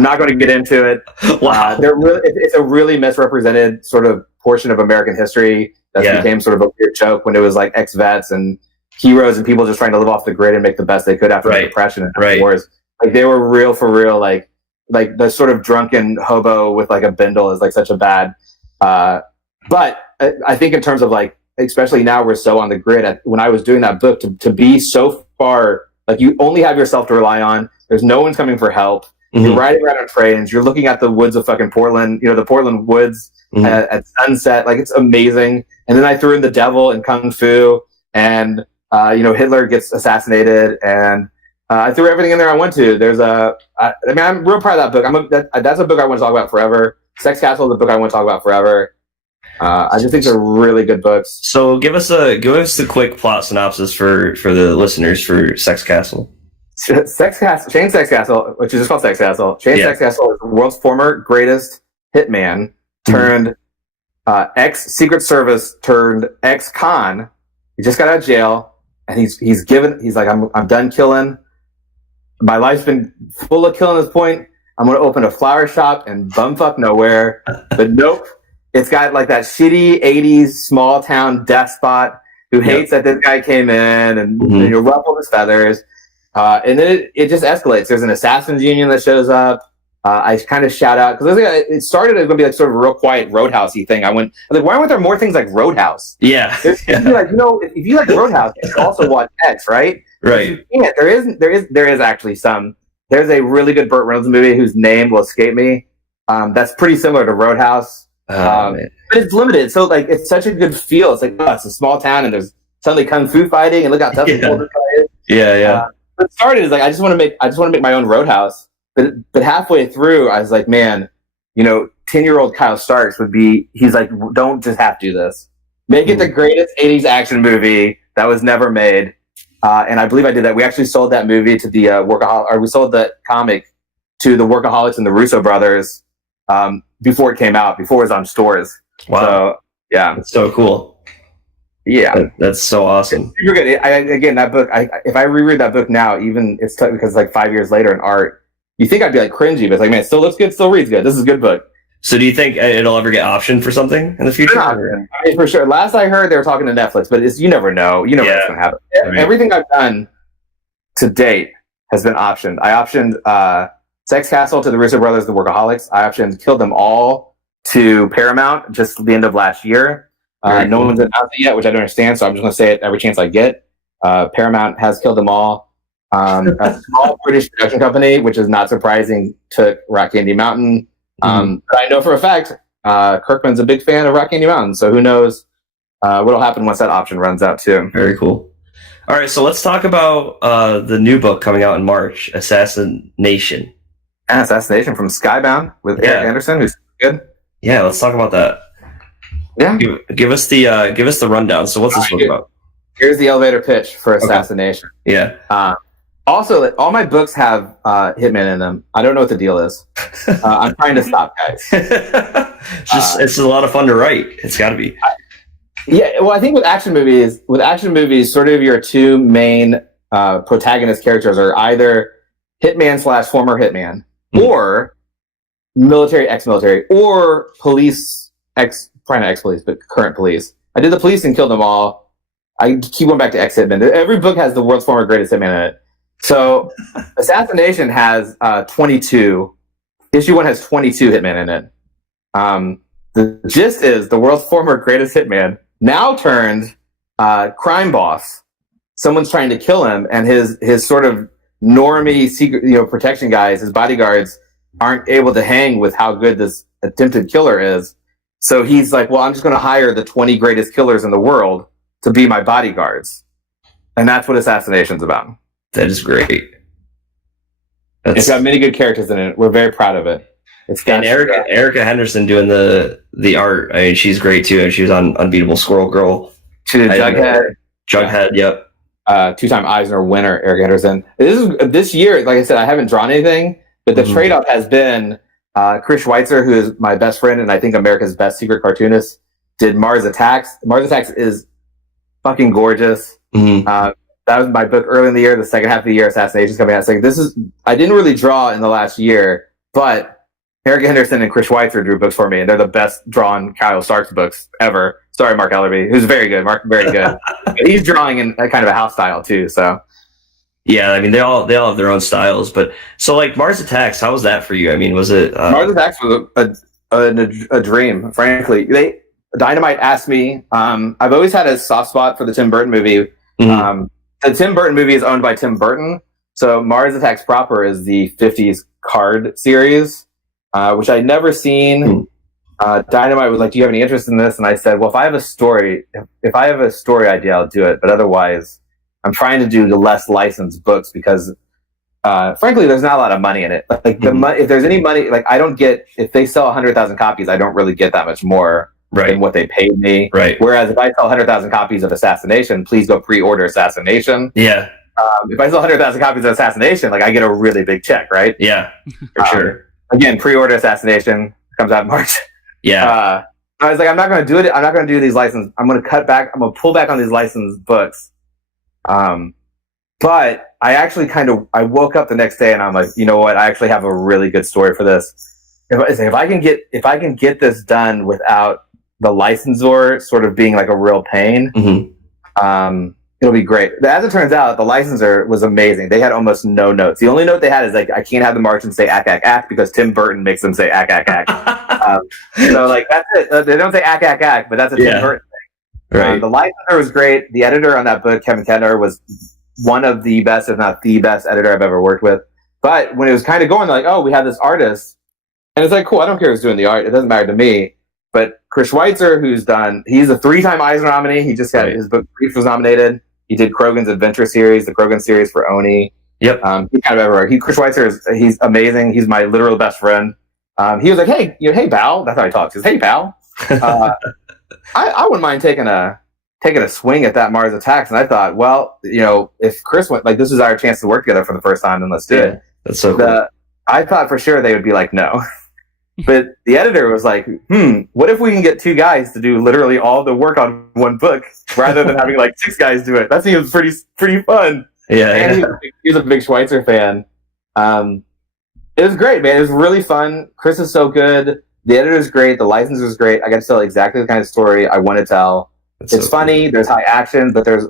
not going to get into it. Wow. It's a really misrepresented sort of portion of American history that became sort of a weird joke when it was like ex-vets and heroes and people just trying to live off the grid and make the best they could after the Depression and wars. Like, they were real for real, like the sort of drunken hobo with like a bindle is like such a bad. But I think in terms of, like, especially now we're so on the grid. When I was doing that book, to be so far, like, you only have yourself to rely on. There's no one's coming for help. Mm-hmm. You're riding around on trains. You're looking at the woods of fucking Portland, the Portland woods at sunset. Like, it's amazing. And then I threw in the devil and kung fu, and Hitler gets assassinated, and I threw everything in there I went to. I'm real proud of that book. That's a book I want to talk about forever. Sex Castle is a book I want to talk about forever. I just think they're really good books. So give us a quick plot synopsis for the listeners for Sex Castle. Shane Sex Castle, which is just called Sex Castle. Shane Sex Castle is the world's former greatest hitman turned ex-Secret Service turned ex-con. He just got out of jail, and he's like, I'm done killing. My life's been full of killing at this point. I'm going to open a flower shop in bumfuck nowhere. But nope. It's got like that shitty 80s small town despot who hates that this guy came in and ruffled his feathers. And then it just escalates. There's an assassins union that shows up. I kind of shout out because it started as going to be like sort of a real quiet Roadhouse-y thing. I was like, why weren't there more things like Roadhouse? Yeah. If you like Roadhouse, you can also watch X, right? Right. There is actually some. There's a really good Burt Reynolds movie whose name will escape me. That's pretty similar to Roadhouse. But it's limited, so like it's such a good feel. It's like it's a small town, and there's suddenly kung fu fighting, and look how tough the guy is. Yeah. What started is like I just want to make my own Roadhouse, but halfway through I was like, man, 10-year-old Kyle Starks he's like, don't just have to do this. Make it the greatest 80s action movie that was never made. And I believe I did that. We actually sold that movie to the we sold that comic to the Workaholics and the Russo brothers before it came out, before it was on stores. Wow. So, yeah. That's so cool. Yeah. That's so awesome. It's super good. Again, that book, if I reread that book now, even it's tough because like 5 years later in art, you think I'd be like cringy, but it's like, man, it still looks good, still reads good. This is a good book. So do you think it'll ever get optioned for something in the future? I mean, for sure. Last I heard, they were talking to Netflix, but you never know. You never know what's going to happen. Right. Everything I've done to date has been optioned. I optioned Sex Castle to the Russo brothers, the Workaholics. I optioned Kill Them All to Paramount just the end of last year. No one's announced it yet, which I don't understand, so I'm just going to say it every chance I get. Paramount has Killed Them All. A small British production company, which is not surprising, took Rock Candy Mountain. But I know for a fact Kirkman's a big fan of Rock Candy Mountain, so who knows what'll happen once that option runs out too. Very cool. All right, so let's talk about the new book coming out in March, AssassiNATION. AssassiNATION from Skybound with Eric Anderson, who's good. Yeah, let's talk about that. Yeah, give us the rundown. So what's this book about? Here's the elevator pitch for AssassiNATION. Yeah. Also, all my books have Hitman in them. I don't know what the deal is. I'm trying to stop, guys. It's a lot of fun to write. It's got to be. Well, I think with action movies, sort of your two main protagonist characters are either hitman / former hitman, or military ex-military, or police probably not ex-police, but current police. I did the police and Killed Them All. I keep going back to ex-hitman. Every book has the world's former greatest hitman in it. So, AssassiNATION has 22. Issue 1 has 22 hitmen in it. The gist is the world's former greatest hitman now turned crime boss. Someone's trying to kill him, and his sort of normie secret, protection guys, his bodyguards, aren't able to hang with how good this attempted killer is. So he's like, well, I'm just going to hire the 20 greatest killers in the world to be my bodyguards. And that's what AssassiNATION's about. That is great. It's got many good characters in it. We're very proud of it. It's got Erica Henderson doing the art. I mean, she's great too. And she was on Unbeatable Squirrel Girl. She did Jughead. Jughead, yep. 2-time Eisner winner, Erica Henderson. This year, like I said, I haven't drawn anything, but the trade-off has been Chris Schweitzer, who is my best friend and I think America's best secret cartoonist, did Mars Attacks. Mars Attacks is fucking gorgeous. That was my book early in the year. The second half of the year, AssassiNATION's coming out. It's like, I didn't really draw in the last year, but Erica Henderson and Chris Schweitzer drew books for me, and they're the best drawn Kyle Starks books ever. Sorry, Mark Ellerby, who's very good. Mark, very good. He's drawing in a kind of a house style too. So, yeah, I mean, they all have their own styles. But so, like Mars Attacks, how was that for you? I mean, was it Mars Attacks was a dream? Frankly, Dynamite asked me. I've always had a soft spot for the Tim Burton movie. The Tim Burton movie is owned by Tim Burton, so Mars Attacks proper is the 50s card series, which I'd never seen. Dynamite was like, "Do you have any interest in this?" And I said, "Well, if I have a story idea, I'll do it. But otherwise, I'm trying to do the less licensed books because, frankly, there's not a lot of money in it. Like if there's any money, like I don't get if they sell 100,000 copies, I don't really get that much more. than what they paid me. Right. Whereas if I sell 100,000 copies of AssassiNATION, please go pre-order AssassiNATION. Yeah. If I sell 100,000 copies of AssassiNATION, like I get a really big check, right? Yeah, for sure. Again, pre-order AssassiNATION comes out in March. Yeah. I was like, I'm not going to do it. I'm not going to do these licensed. I'm going to cut back. I'm going to pull back on these licensed books. But I actually I woke up the next day and I'm like, you know what? I actually have a really good story for this. If I can get this done without the licensor sort of being like a real pain, it'll be great. But as it turns out, the licensor was amazing. They had almost no notes. The only note they had is like, I can't have the Martians say ack, ack, ack because Tim Burton makes them say ack, ack, ack. So like, that's it. They don't say ack, ack, ack, but that's a Tim Burton thing. Right. The licensor was great. The editor on that book, Kevin Kettner, was one of the best, if not the best editor I've ever worked with. But when it was kind of going, like, oh, we have this artist. And it's like, cool, I don't care who's doing the art. It doesn't matter to me. But Chris Schweitzer, he's a 3-time Eisner nominee. He just had his book Brief was nominated. He did Krogan's Adventure series, the Krogan series for Oni. Yep. He kind of everywhere. Chris Schweitzer he's amazing. He's my literal best friend. He was like, hey, hey, Val. That's how he talks. He goes, hey, Val. I wouldn't mind taking a swing at that Mars Attacks. And I thought, well, if Chris went, like, this is our chance to work together for the first time, then let's do it. That's so cool. I thought for sure they would be like, no. But the editor was like, what if we can get 2 guys to do literally all the work on one book rather than having like 6 guys do it? That seems pretty fun. Yeah. And he's a big Schweitzer fan. It was great, man. It was really fun. Chris is so good. The editor's great. The licenser is great. I got to tell exactly the kind of story I want to tell. It's funny. Cool. There's high action, but there's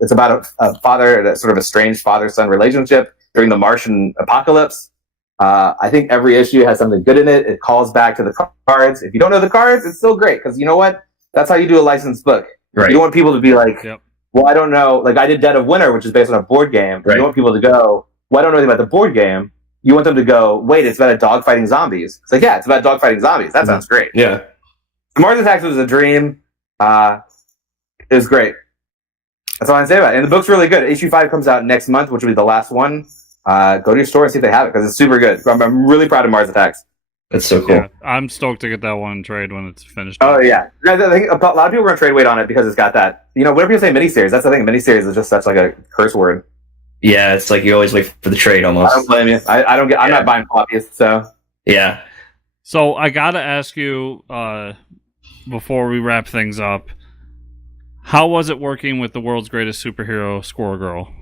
it's about a father, sort of a strange father-son relationship during the Martian apocalypse. I think every issue has something good in it. It calls back to the cards. If you don't know the cards, it's still great because you know what? That's how you do a licensed book. Right. You don't want people to be like, well, I don't know. Like I did Dead of Winter, which is based on a board game. Right. You don't want people to go, well, I don't know anything about the board game. You want them to go, wait, it's about a dog fighting zombies. It's like, yeah, it's about dog fighting zombies. That sounds great. Yeah. Mars Attacks was a dream. It was great. That's all I can say about it. And the book's really good. Issue 5 comes out next month, which will be the last one. Go to your store and see if they have it because it's super good. I'm really proud of Mars Attacks. That's so cool. Yeah, I'm stoked to get that one trade when it's finished. Oh yeah, I think a lot of people are gonna trade weight on it because it's got that. Whenever people say miniseries, that's the thing. Miniseries is just such like a curse word. Yeah, it's like you always wait for the trade almost. I don't blame you. I don't get. I'm not buying copies, so yeah. So I gotta ask you before we wrap things up, how was it working with the world's greatest superhero, Squirrel Girl?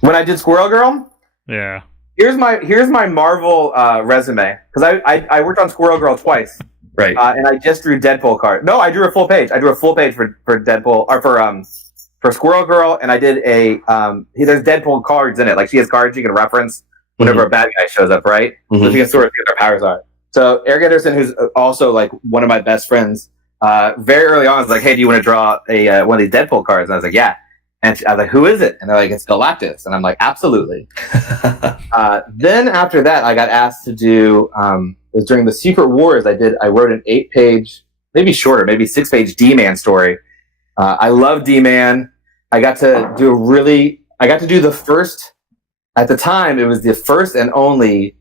When I did Squirrel Girl, yeah. Here's my Marvel resume because I worked on Squirrel Girl twice, right? And I just drew Deadpool card. No, I drew a full page. I drew a full page for Deadpool or for Squirrel Girl, and I did there's Deadpool cards in it. Like she has cards you can reference whenever a bad guy shows up, right? So she can sort of see what their powers are. So Eric Anderson, who's also like one of my best friends, very early on was like, "Hey, do you want to draw one of these Deadpool cards?" And I was like, "Yeah." And I was like, who is it? And they're like, it's Galactus. And I'm like, absolutely. Then after that, I got asked to do, it was during the Secret Wars, I wrote an 8-page, maybe shorter, maybe 6-page D-Man story. I love D-Man. I got to do the first, at the time, it was the first and only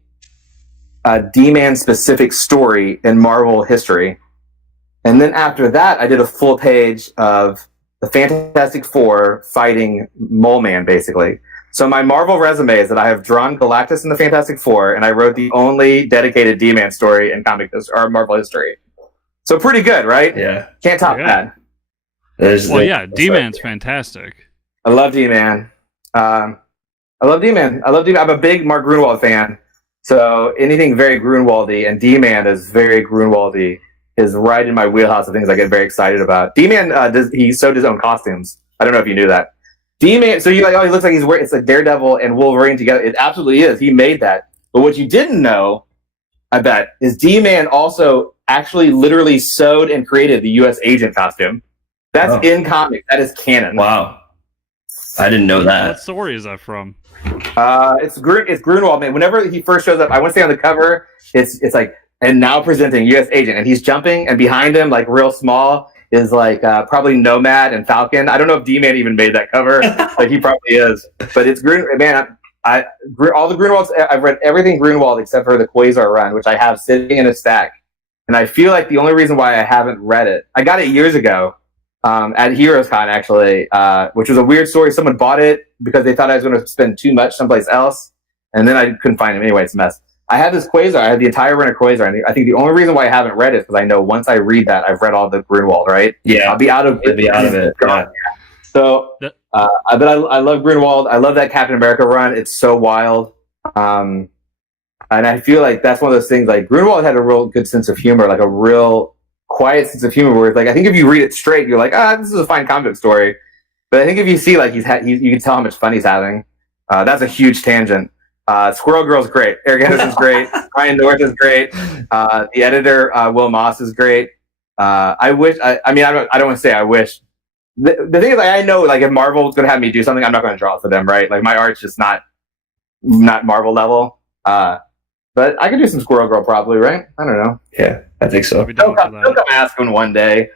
D-Man specific story in Marvel history. And then after that, I did a full page of the Fantastic Four fighting Mole Man, basically. So my Marvel resume is that I have drawn Galactus in the Fantastic Four, and I wrote the only dedicated D-Man story in Marvel history. So pretty good, right? Yeah. Can't top that. D-Man's fantastic. I love D-Man. I'm a big Mark Grunwald fan. So anything very Grunwaldy, and D-Man is very Grunwaldy, is right in my wheelhouse of things I get very excited about. D-Man, he sewed his own costumes. I don't know if you knew that. D-Man, so you're like, oh, he looks like he's wearing, it's like Daredevil and Wolverine together. It absolutely is. He made that. But what you didn't know, I bet, is D-Man also actually literally sewed and created the U.S. agent costume. That's in comics. That is canon. Wow. I didn't know that. What story is that from? It's Grunwald, man. Whenever he first shows up, I want to say on the cover, it's like, and now presenting U.S. agent, and he's jumping, and behind him, like real small, is like probably Nomad and Falcon. I don't know if D-Man even made that cover, like he probably is. But it's man. All the Grunwalds. I've read everything Grunwald except for the Quasar run, which I have sitting in a stack, and and I feel like the only reason why I haven't read it, I got it years ago at HeroesCon actually, which was a weird story. Someone bought it because they thought I was going to spend too much someplace else, and then I couldn't find it. Anyway, it's a mess. I had this Quasar. I had the entire run of Quasar. And I think the only reason why I haven't read it is because I know once I read that, I've read all the Grunwald, right? Yeah. I'll be out of it. Yeah. So, but I love Grunwald. I love that Captain America run. It's so wild. And I feel like that's one of those things, like Grunwald had a real good sense of humor, like a real quiet sense of humor where it's like, I think if you read it straight, you're like, this is a fine comic story. But I think if you see, like, you can tell how much fun he's having. That's a huge tangent. Squirrel Girl's great. Eric Anderson's great. Ryan North is great. The editor, Will Moss, is great. I wish, I don't want to say I wish. The thing is, like, I know, like, if Marvel was going to have me do something, I'm not going to draw it for them, right? Like, my art's just not Marvel level. But I could do some Squirrel Girl probably, right? I don't know. Yeah, I think so. He'll come ask him one day.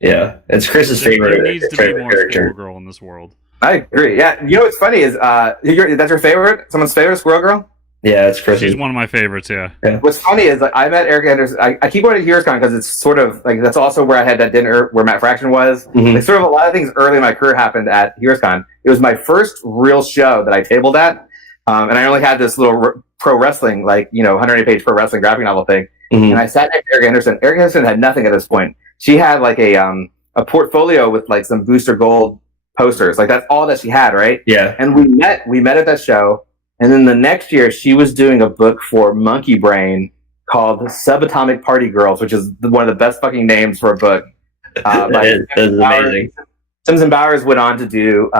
Yeah, it's Chris's favorite. There needs to be more Squirrel Girl in this world. I agree. Yeah, you know what's funny is that's your favorite? Someone's favorite Squirrel Girl? Yeah, it's Chris. She's one of my favorites. Yeah. What's funny is, like, I met Eric Anderson. I keep going to HeroesCon because it's sort of like that's also where I had that dinner where Matt Fraction was. Mm-hmm. Like, sort of a lot of things early in my career happened at HeroesCon. It was my first real show that I tabled at, and I only had this little pro wrestling, 180-page pro wrestling graphic novel thing. Mm-hmm. And I sat next to Eric Anderson. Eric Anderson had nothing at this point. She had like a portfolio with like some Booster Gold posters. Like, that's all that she had, right? Yeah. And we met at that show. And then the next year, she was doing a book for Monkey Brain called Subatomic Party Girls, which is one of the best fucking names for a book. That is amazing. Sims and Bowers went on to do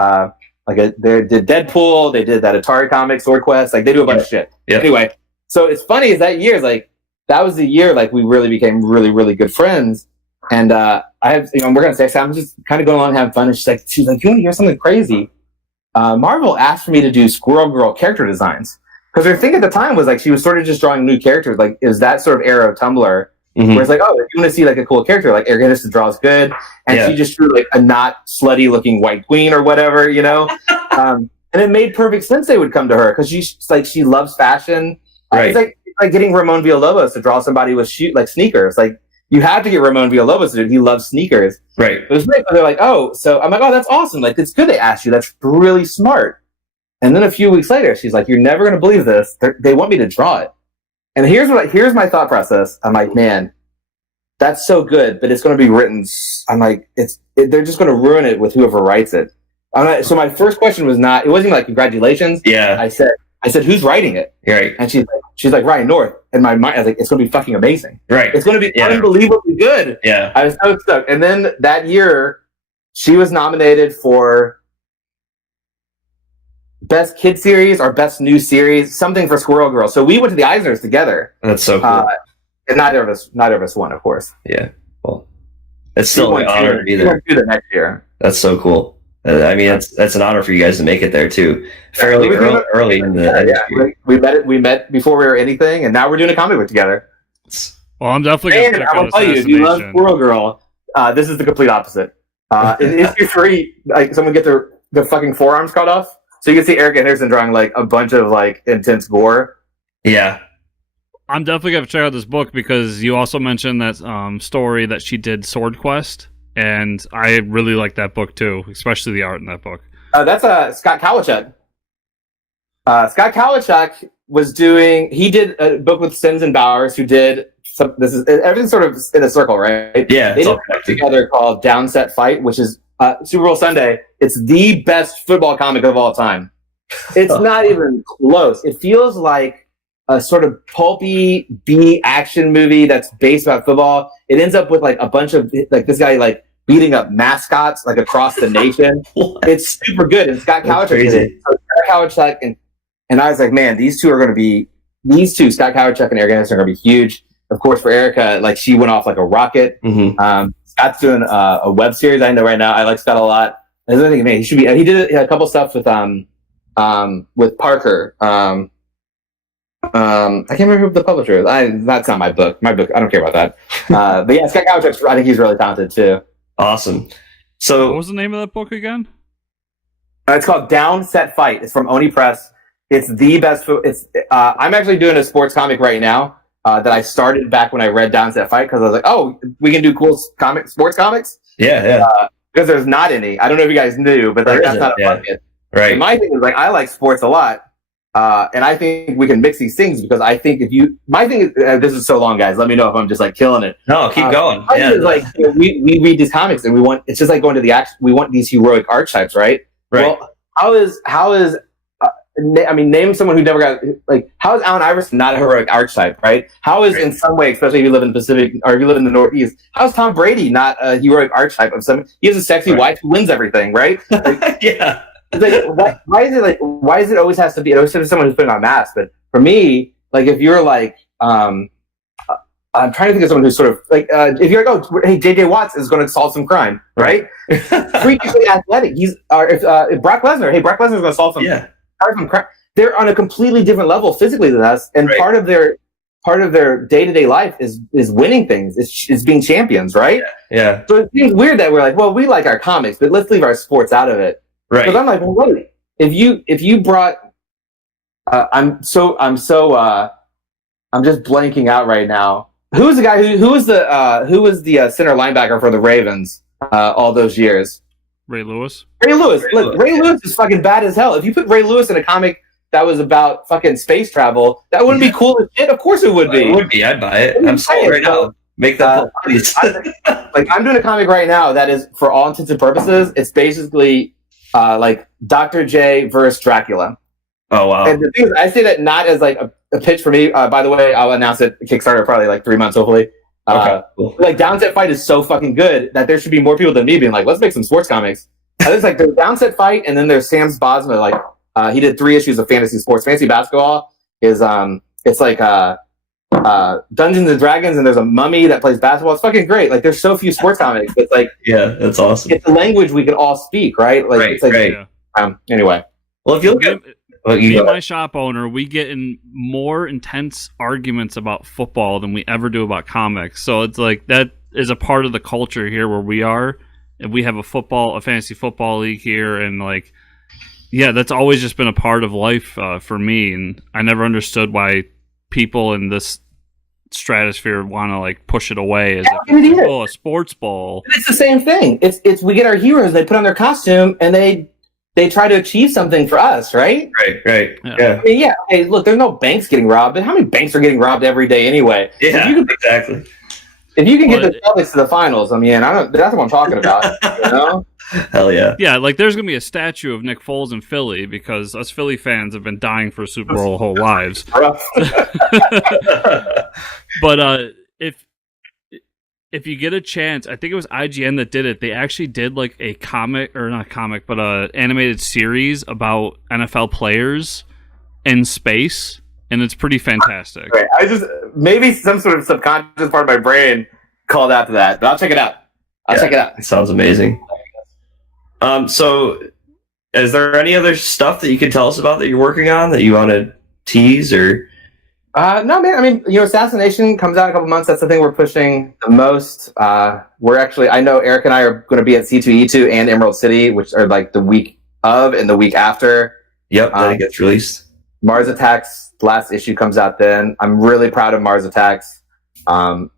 they did Deadpool, they did that Atari comic, Sword Quest, like they do a bunch of shit. Yep. Anyway, so it's funny is that year, like that was the year like we really became really, really good friends. And we're gonna say, I'm just kind of going along and having fun. And she's like, you want to hear something crazy? Marvel asked for me to do Squirrel Girl character designs because her thing at the time was like she was sort of just drawing new characters. Like, it was that sort of era of Tumblr where it's like, oh, if you want to see like a cool character, like Eric Anderson draws good, and she just drew like a not slutty looking white queen or whatever, and it made perfect sense they would come to her because she loves fashion. Right. It's like getting Ramon Villalobos to draw somebody with sneakers. Like, you have to get Ramon Villalobos to do it. He loves sneakers. Right. It was great. They're like, oh, so I'm like, oh, that's awesome. Like, it's good they asked you. That's really smart. And then a few weeks later, she's like, you're never going to believe this. They want me to draw it. And here's my thought process. I'm like, man, that's so good, but it's going to be written. I'm like, they're just going to ruin it with whoever writes it. So my first question was it wasn't even like, congratulations. Yeah. I said, who's writing it? Right. And she's like, Ryan North. In my mind, I was like, it's going to be fucking amazing. Right. It's going to be unbelievably good. Yeah. I was so stoked. And then that year, she was nominated for Best Kid Series or Best New Series, something for Squirrel Girl. So we went to the Eisners together. That's so cool. And neither of us won, of course. Yeah. Well, it's still an honor to be there. The next year. That's so cool. That's an honor for you guys to make it there too. Fairly early in the industry. We met before we were anything, and now we're doing a comic book together. Well, I'm definitely going to check out tell you, if you love Squirrel Girl, this is the complete opposite. In issue 3, like someone get their fucking forearms cut off, so you can see Eric Anderson drawing like a bunch of like intense gore. Yeah. I'm definitely going to check out this book because you also mentioned that story that she did Sword Quest. And I really like that book too, especially the art in that book. That's Scott Kawachuk. Scott Kawachuk he did a book with Sims and Bowers, who did everything's sort of in a circle, right? Yeah. They did a book together called Downset Fight, which is Super Bowl Sunday. It's the best football comic of all time. It's not even close. It feels like a sort of pulpy B action movie that's based about football. It ends up with like a bunch of like this guy like beating up mascots like across the nation. It's super good. And Scott Kawachuk did it. So Scott Kawachuk and I was like, man, Scott Kawachuk and Eric Anderson are going to be huge. Of course, for Erica, like she went off like a rocket. Mm-hmm. Scott's doing a web series. I know right now. I like Scott a lot. I was thinking, man, he did a couple stuff with Parker. I can't remember who the publisher is. That's not my book. I don't care about that. But yeah, Scott Kawachuk, I think he's really talented too. Awesome. So, what was the name of that book again? It's called Downset Fight. It's from Oni Press. It's the best. I'm actually doing a sports comic right now. that I started back when I read Downset Fight because I was like, oh, we can do cool sports comics. Yeah. Because there's not any. I don't know if you guys knew, but like, that's not a bucket. Right. And my thing is like I like sports a lot. And I think we can mix these things because I think my thing is, this is so long, guys. Let me know if I'm just like killing it. No, keep going. Yeah. Is, like, we read these comics and it's just like going to the action. We want these heroic archetypes, right? Right. Well, how is, name someone who never got, like, how is Allen Iverson not a heroic archetype, right? How is, in some way, especially if you live in the Pacific or if you live in the Northeast, how is Tom Brady not a heroic archetype of some, he has a sexy wife who wins everything, right? Like, yeah. Like, why is it always has to be, it always has to be someone who's putting on masks? But for me, like, if you're like, I'm trying to think of someone who's sort of like, if you're like, oh, hey, JJ Watts is going to solve some crime, right? Freakishly athletic. If Brock Lesnar, hey, Brock Lesnar is going to solve some crime. They're on a completely different level physically than us, and part of their day-to-day life is winning things. It's being champions, right? Yeah. So it seems weird that we're like, well, we like our comics, but let's leave our sports out of it. Right. Because I'm like, well, wait. If you brought, I'm just blanking out right now. Who was the guy who was the center linebacker for the Ravens all those years? Ray Lewis. Look, Ray Lewis is fucking bad as hell. If you put Ray Lewis in a comic that was about fucking space travel, that wouldn't be cool as shit. Of course it would be. It would be. I'd buy it. I'm sold right now. Make that please. Like, I'm doing a comic right now that is, for all intents and purposes, it's basically like Dr. J versus Dracula. Oh wow! And the thing is, I say that not as like a pitch for me. By the way, I'll announce it Kickstarter probably like 3 months, hopefully. Okay. Cool. Like, Downset Fight is so fucking good that there should be more people than me being like, let's make some sports comics. There's like there's Downset Fight, and then there's Sam Bosma. Like, he did 3 issues of fantasy sports. Fantasy basketball is it's like Dungeons and Dragons, and there's a mummy that plays basketball. It's fucking great. Like, there's so few sports comics. It's like, yeah, that's awesome. It's a language we can all speak, right? Like, it's like, anyway. Well, if you look at me and my shop owner, we get in more intense arguments about football than we ever do about comics. So it's like that is a part of the culture here where we are, and we have a fantasy football league here, and like, yeah, that's always just been a part of life for me, and I never understood why people in this stratosphere want to like push it away as a sports ball. It's the same thing. It's we get our heroes, they put on their costume, and they try to achieve something for us, right? Right. Yeah. I mean, hey, look, there's no banks getting robbed, but how many banks are getting robbed every day anyway? Yeah, exactly. If you can get the Celtics to the finals, I mean, that's what I'm talking about. You know? Hell yeah. Yeah, like there's going to be a statue of Nick Foles in Philly because us Philly fans have been dying for a Super Bowl whole lives. But if you get a chance, I think it was IGN that did it. They actually did like a animated series about NFL players in space, and it's pretty fantastic. Right. Maybe some sort of subconscious part of my brain called out to that, but I'll check it out. Check it out. It sounds amazing. So is there any other stuff that you can tell us about that you're working on that you want to tease or? No, man. I mean, AssassiNATION comes out in a couple months. That's the thing we're pushing the most. I know Eric and I are going to be at C2E2 and Emerald City, which are like the week of and the week after. Yep, then it gets released. Mars Attacks last issue comes out then. I'm really proud of Mars Attacks. I'm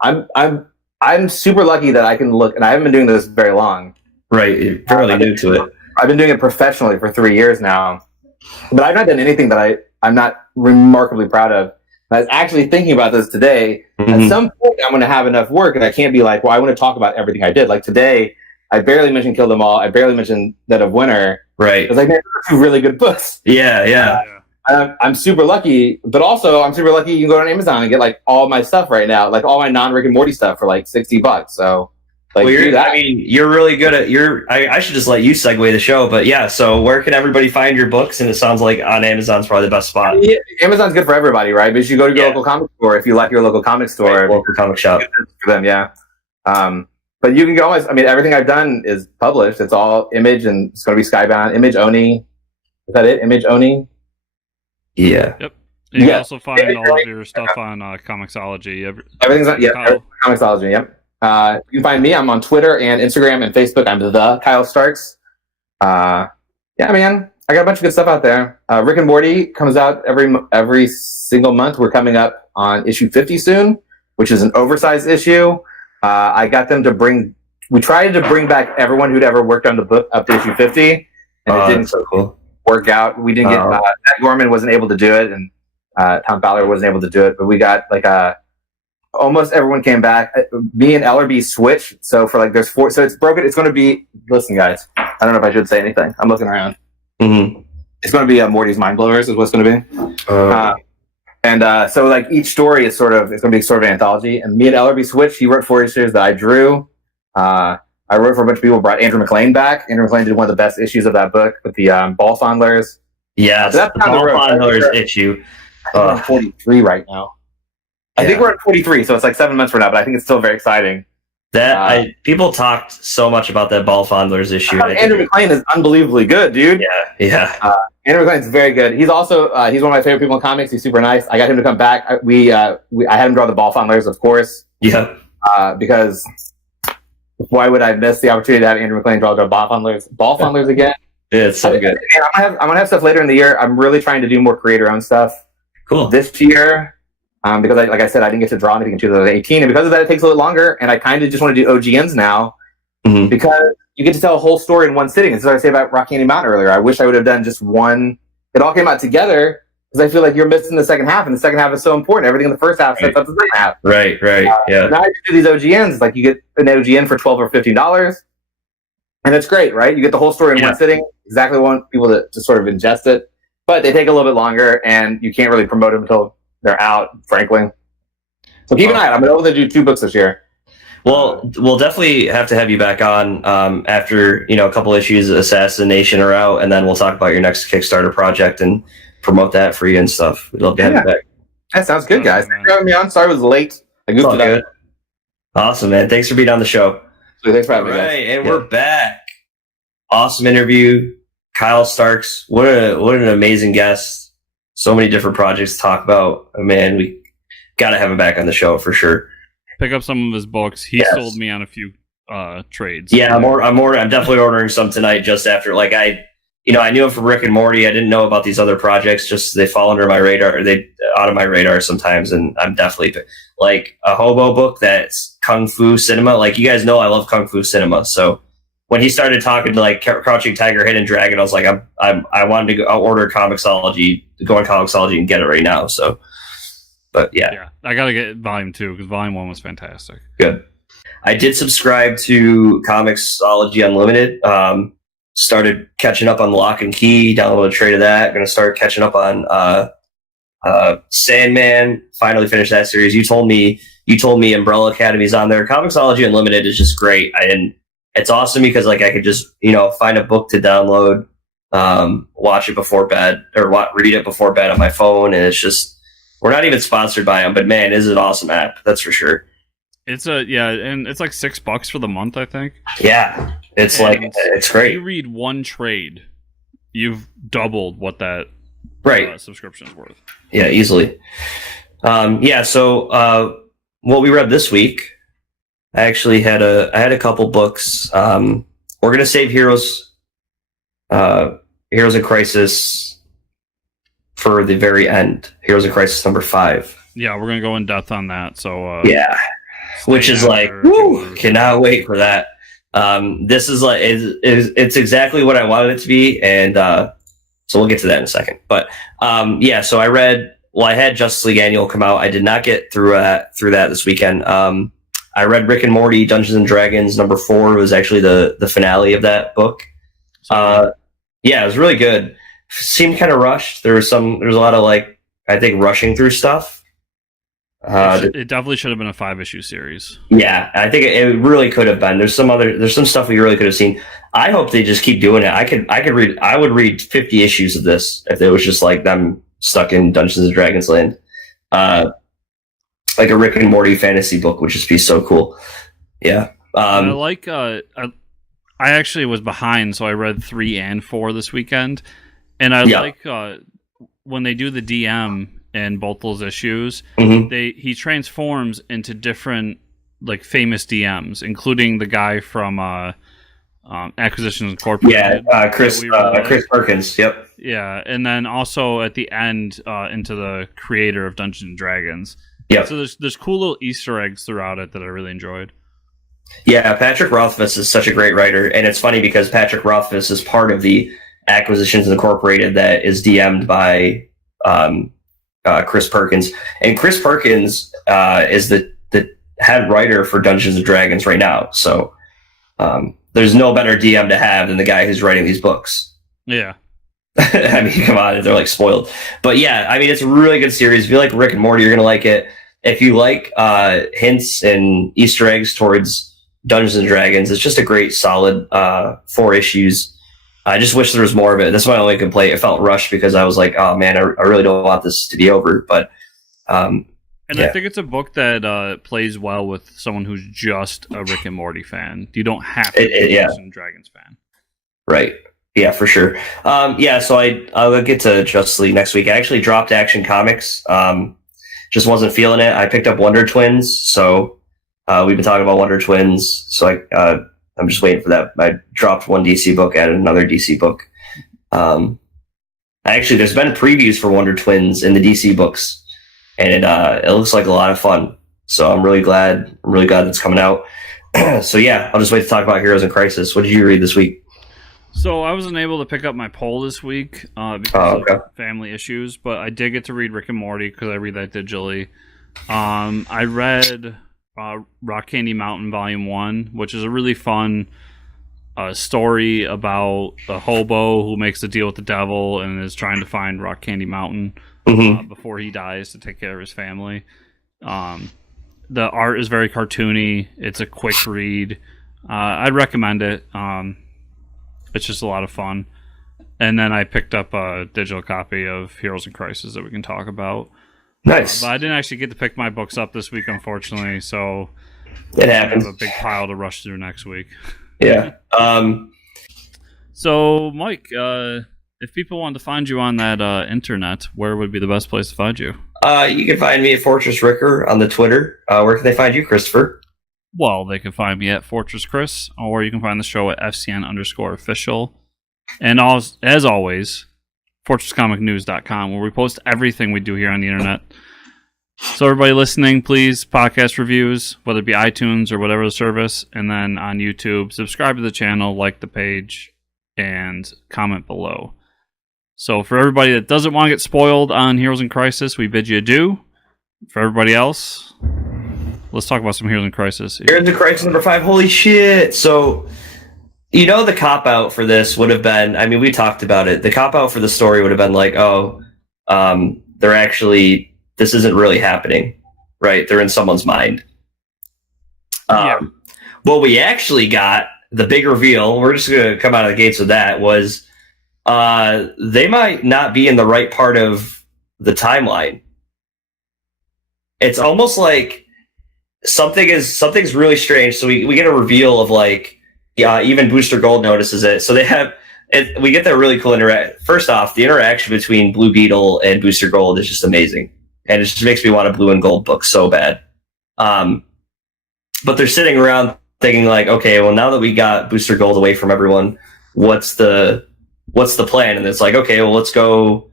super lucky that I can look, and I haven't been doing this very long. Right, you're fairly new to it. I've been doing it professionally for 3 years now, but I've not done anything that I'm not remarkably proud of. I was actually thinking about this today. Mm-hmm. At some point, I'm going to have enough work, and I can't be like, well, I want to talk about everything I did. Like today, I barely mentioned Kill Them All. I barely mentioned Dead of Winter. Right. I was like, man, those are 2 really good books. Yeah. I'm super lucky, but also I'm super lucky you can go on Amazon and get like all my stuff right now, like all my non-Rick and Morty stuff for like $60. So, like, you're really good at I should just let you segue the show, but yeah. So where can everybody find your books? And it sounds like on Amazon's probably the best spot. Yeah, Amazon's good for everybody, right? But you should go to your local comic store if you like your local comic store, right, local comic shop for them. Yeah. But you can go always. I mean, everything I've done is published. It's all Image, and it's going to be Skybound. Image Oni. Is that it? Image Oni. Yeah. Yep. And you can also find all of your stuff on Comixology. Everything's on Comixology. Yep. You can find me. I'm on Twitter and Instagram and Facebook. I'm the Kyle Starks. Yeah, man. I got a bunch of good stuff out there. Rick and Morty comes out every single month. We're coming up on issue 50 soon, which is an oversized issue. I got them to we tried to bring back everyone who'd ever worked on the book up to issue 50, and it didn't work out. We didn't get, Matt Gorman wasn't able to do it, and Tom Fowler wasn't able to do it, but we got almost everyone came back. Me and Ellerby switched, so for there's 4, so it's broken. It's going to be, listen guys, I don't know if I should say anything. I'm looking around. Mm-hmm. It's going to be Morty's Mind Blowers is what's going to be. So each story is it's going to be sort of an anthology, and me and Ellerby switched. He wrote 4 issues that I drew. I wrote for a bunch of people, brought Andrew McLean back. Andrew McLean did one of the best issues of that book with the ball fondlers. Yeah, so that's the ball fondlers issue. We're on 43 right now. I think we're at 43, so it's 7 months from now, but I think it's still very exciting. People talked so much about that ball fondlers issue. Andrew McLean is unbelievably good, dude. Yeah. Andrew McLean's very good. He's also he's one of my favorite people in comics. He's super nice. I got him to come back. I had him draw the ball fondlers, of course. Yeah. Because why would I miss the opportunity to have Andrew McLean draw the ball fondlers again? Yeah, it's so good. I'm gonna have stuff later in the year. I'm really trying to do more creator-owned stuff. Cool. This year. Because, like I said, I didn't get to draw anything in 2018, and because of that, it takes a little longer. And I kind of just want to do OGNs now because you get to tell a whole story in one sitting. This is what I say about Rock Candy Mountain earlier. I wish I would have done just one. It all came out together because I feel like you're missing the second half, and the second half is so important. Everything in the first half sets up the second half. Right. Yeah. Now you do these OGNs. You get an OGN for $12 or $15, and it's great, right? You get the whole story in one sitting. Exactly want people to sort of ingest it, but they take a little bit longer, and you can't really promote them until they're out, frankly. So keep an eye out. I'm going to do 2 books this year. Well, we'll definitely have to have you back on after a couple issues of AssassiNATION are out, and then we'll talk about your next Kickstarter project and promote that for you and stuff. We'd love to have you back. That sounds good, guys. Thanks for having me on. Sorry I was late. I goofed it up. Awesome, man. Thanks for being on the show. So thanks for having me, guys. Right, and we're back. Awesome interview. Kyle Starks. What an amazing guest. So many different projects to talk about. Man, we got to have him back on the show for sure. Pick up some of his books. He sold me on a few trades. Yeah, I'm definitely ordering some tonight. Just after, I knew him from Rick and Morty. I didn't know about these other projects. Just they fall under my radar. They out of my radar sometimes, and I'm definitely a hobo book that's Kung Fu cinema. You guys know, I love Kung Fu cinema. So when he started talking to Crouching Tiger, Hidden Dragon, I was like, I wanted to order Comixology, go on Comixology and get it right now. So, but yeah, I gotta get volume 2 because volume 1 was fantastic. Good. I did subscribe to Comixology Unlimited. Started catching up on Lock and Key. Downloaded a trade of that. Going to start catching up on Sandman. Finally finished that series. You told me Umbrella Academy's on there. Comixology Unlimited is just great. It's awesome because I could just find a book to download, watch it before bed or read it before bed on my phone, and it's just, we're not even sponsored by them, but man, is it an awesome app, that's for sure. It's and it's $6 for the month, I think. Yeah, it's it's great. If you read one trade, you've doubled what that subscription's worth. Yeah, easily. So what we read this week. I actually had a couple books. We're gonna save Heroes in Crisis for the very end. Heroes in Crisis number 5. Yeah, we're gonna go in depth on that. So which is cannot wait for that. This is it's exactly what I wanted it to be, and so we'll get to that in a second. But so I had Justice League Annual come out. I did not get through that this weekend. I read Rick and Morty Dungeons and Dragons number 4. It was actually the finale of that book. It was really good. Seemed kind of rushed. There's a lot of I think rushing through stuff. It definitely should have been a 5-issue series. Yeah, I think it really could have been. There's some stuff we really could have seen. I hope they just keep doing it. I would read 50 issues of this if it was just them stuck in Dungeons and Dragons land. A Rick and Morty fantasy book would just be so cool. Yeah. I actually was behind, so I read 3 and 4 this weekend. And I like when they do the DM in both those issues, he transforms into different famous DMs, including the guy from Acquisitions Incorporated. Yeah, Chris Perkins. Yep. Yeah, and then also at the end, into the creator of Dungeons and Dragons. Yeah. So there's cool little Easter eggs throughout it that I really enjoyed. Yeah, Patrick Rothfuss is such a great writer, and it's funny because Patrick Rothfuss is part of the Acquisitions Incorporated that is DM'd by Chris Perkins, and Chris Perkins is the head writer for Dungeons and Dragons right now. So there's no better DM to have than the guy who's writing these books. Yeah. I mean, come on, they're like spoiled. But yeah, I mean, it's a really good series. If you like Rick and Morty, you're going to like it. If you like hints and Easter eggs towards Dungeons and Dragons, it's just a great, solid 4 issues. I just wish there was more of it. That's my only complaint. It felt rushed because I was like, oh man, I really don't want this to be over. But and I think it's a book that plays well with someone who's just a Rick and Morty fan. You don't have to be a Dungeons and Dragons fan. Right. Yeah, for sure. So I'll get to Justice League next week. I actually dropped Action Comics. Just wasn't feeling it. I picked up Wonder Twins, so we've been talking about Wonder Twins. So I'm just waiting for that. I dropped one DC book, added another DC book. Actually, there's been previews for Wonder Twins in the DC books, and it looks like a lot of fun. So I'm really glad it's coming out. So yeah, I'll just wait to talk about Heroes in Crisis. What did you read this week? So I wasn't able to pick up my poll this week because of family issues, but I did get to read Rick and Morty because I read that digitally. I read Rock Candy Mountain Volume 1, which is a really fun story about a hobo who makes a deal with the devil and is trying to find Rock Candy Mountain before he dies to take care of his family. The art is very cartoony. It's a quick read. I'd recommend it. It's just a lot of fun. And then I picked up a digital copy of Heroes in Crisis that we can talk about. Nice. But I didn't actually get to pick my books up this week, unfortunately. So it happens. I have a big pile to rush through next week. Yeah. So, Mike, if people want to find you on that internet, where would be the best place to find you? You can find me at Fortress Ricker on the Twitter. Where can they find you, Christopher? Well, they can find me at Fortress Chris, or you can find the show at FCN_official. And as always, FortressComicNews.com, where we post everything we do here on the internet. So everybody listening, please, podcast reviews, whether it be iTunes or whatever the service, and then on YouTube, subscribe to the channel, like the page, and comment below. So for everybody that doesn't want to get spoiled on Heroes in Crisis, we bid you adieu. For everybody else, let's talk about some Heroes in Crisis. Heroes in Crisis number 5. Holy shit. So, the cop-out for this would have been, I mean, we talked about it. The cop-out for the story would have been like, this isn't really happening, right? They're in someone's mind. What we actually got, the big reveal, we're just going to come out of the gates with that, was they might not be in the right part of the timeline. It's almost like something's really strange. So we get a reveal of even Booster Gold notices it. So they have it. We get that really cool First off, the interaction between Blue Beetle and Booster Gold is just amazing, and it just makes me want a Blue and Gold book so bad. But they're sitting around thinking like, okay, well, now that we got Booster Gold away from everyone, what's the plan? And it's like, okay, well, let's go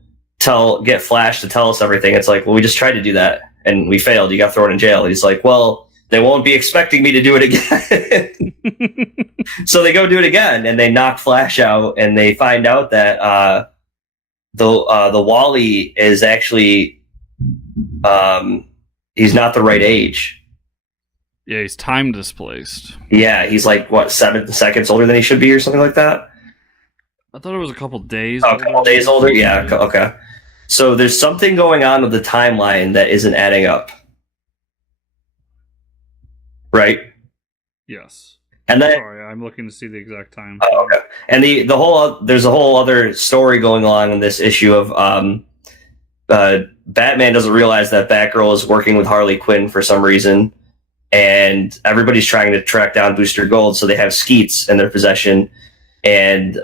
get Flash to tell us everything. It's like, well, we just tried to do that and we failed. You got thrown in jail. He's like, well, they won't be expecting me to do it again. So they go do it again, and they knock Flash out, and they find out that the Wally is actually he's not the right age. Yeah, he's time displaced. Yeah, he's like 7 seconds older than he should be, or something like that. I thought it was a couple days. Oh, a couple days older. Yeah. Okay. So there's something going on with the timeline that isn't adding up. Right? Yes. And then, sorry, I'm looking to see the exact time. Oh, okay. And there's a whole other story going on in this issue of Batman doesn't realize that Batgirl is working with Harley Quinn for some reason, and everybody's trying to track down Booster Gold, so they have Skeets in their possession, and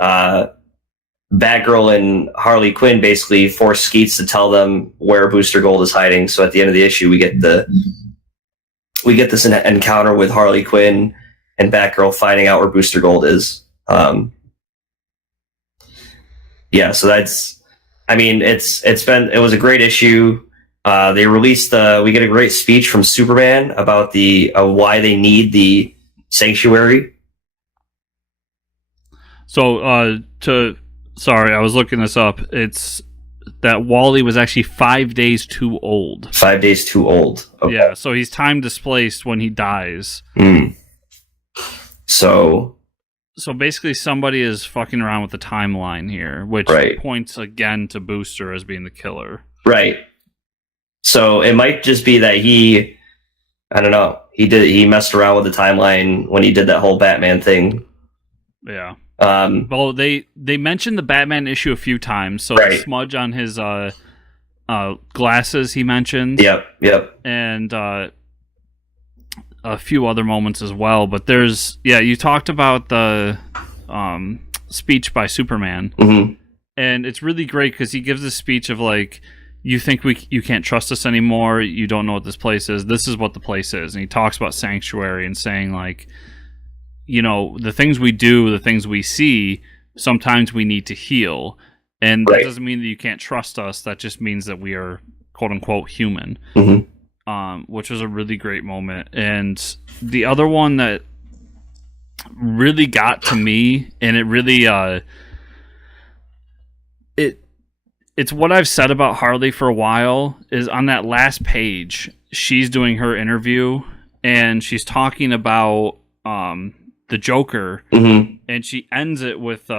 Batgirl and Harley Quinn basically force Skeets to tell them where Booster Gold is hiding. So at the end of the issue, we get this encounter with Harley Quinn and Batgirl finding out where Booster Gold is. Yeah, so that's, I mean, it was a great issue. They released we get a great speech from Superman about why they need the sanctuary. So, sorry, I was looking this up. It's that Wally was actually 5 days too old. 5 days too old. Okay. Yeah, so he's time displaced when he dies. So basically somebody is fucking around with the timeline here, which points again to Booster as being the killer. Right. So it might just be that I don't know, he messed around with the timeline when he did that whole Batman thing. Yeah. Well, they mentioned the Batman issue a few times. So the smudge on his glasses he mentioned. Yep. And a few other moments as well. But you talked about the speech by Superman. Mm-hmm. And it's really great because he gives a speech of like, you think you can't trust us anymore. You don't know what this place is. This is what the place is. And he talks about sanctuary and saying like, you know, the things we do, the things we see, sometimes we need to heal. And that doesn't mean that you can't trust us. That just means that we are, quote unquote, human. Mm-hmm. Which was a really great moment. And the other one that really got to me, and it really, it's what I've said about Harley for a while, is on that last page, she's doing her interview, and she's talking about the Joker, and she ends it with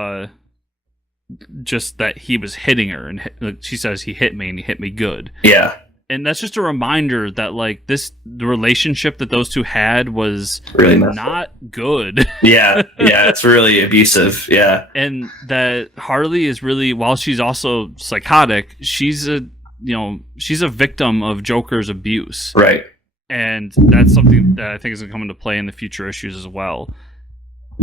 just that he was hitting her, and she says he hit me and he hit me good. Yeah. And that's just a reminder that like the relationship that those two had was really not good. Yeah, it's really abusive. Yeah. And that Harley is really, while she's also psychotic, she's a victim of Joker's abuse. Right. And that's something that I think is going to come into play in the future issues as well.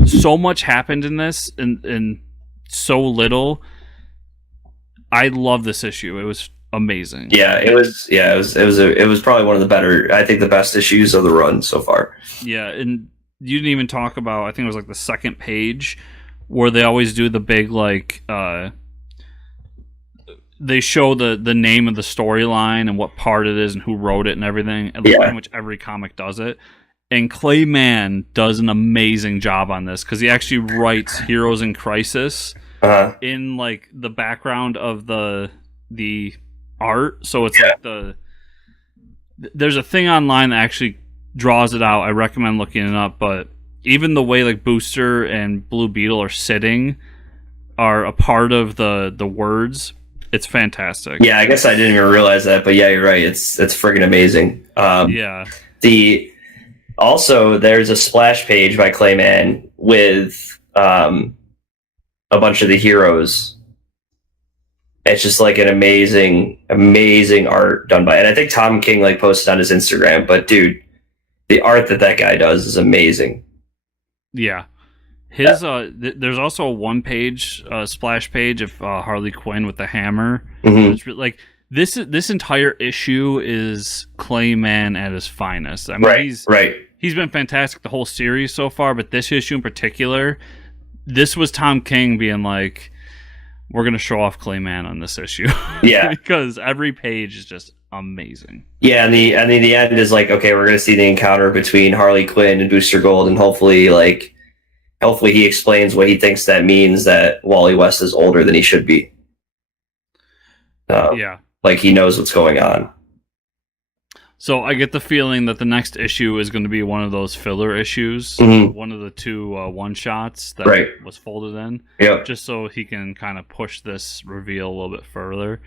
So much happened in this and so little. I love this issue. It was amazing. Yeah, it was probably one of the better, I think the best issues of the run so far. Yeah, and you didn't even talk about, I think it was like the second page where they always do the big like they show the name of the storyline and what part it is and who wrote it and everything. And pretty much every comic does it. And Clayman does an amazing job on this because he actually writes Heroes in Crisis in like the background of the art. So it's like there's a thing online that actually draws it out. I recommend looking it up. But even the way like Booster and Blue Beetle are sitting are a part of the words. It's fantastic. Yeah, I guess I didn't even realize that, but yeah, you're right. It's friggin' amazing. Also, there's a splash page by Clayman with a bunch of the heroes. It's just like an amazing art done by, and I think Tom King like posted on his Instagram. But dude, the art that guy does is amazing. Yeah, his there's also a one-page splash page of Harley Quinn with the hammer. It's like this entire issue is Clayman at his finest. I mean, he's been fantastic the whole series so far, but this issue in particular, this was Tom King being like, we're going to show off Clayman on this issue. Yeah. Because every page is just amazing. Yeah, and the end is like, okay, we're going to see the encounter between Harley Quinn and Booster Gold, and hopefully he explains what he thinks that means, that Wally West is older than he should be. Like he knows what's going on. So I get the feeling that the next issue is going to be one of those filler issues, one of the two one-shots that was folded in, just so he can kind of push this reveal a little bit further.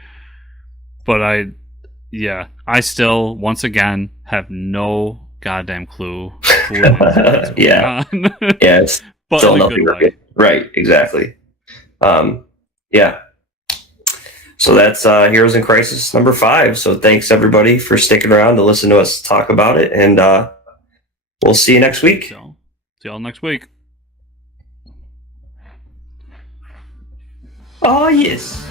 But I still, once again, have no goddamn clue who it is that's going on. Yeah, it's but still in a nothing good way. Right, exactly. Yeah. So that's Heroes in Crisis number 5. So thanks everybody for sticking around to listen to us talk about it, and we'll see you next week. So, see y'all next week. Oh yes.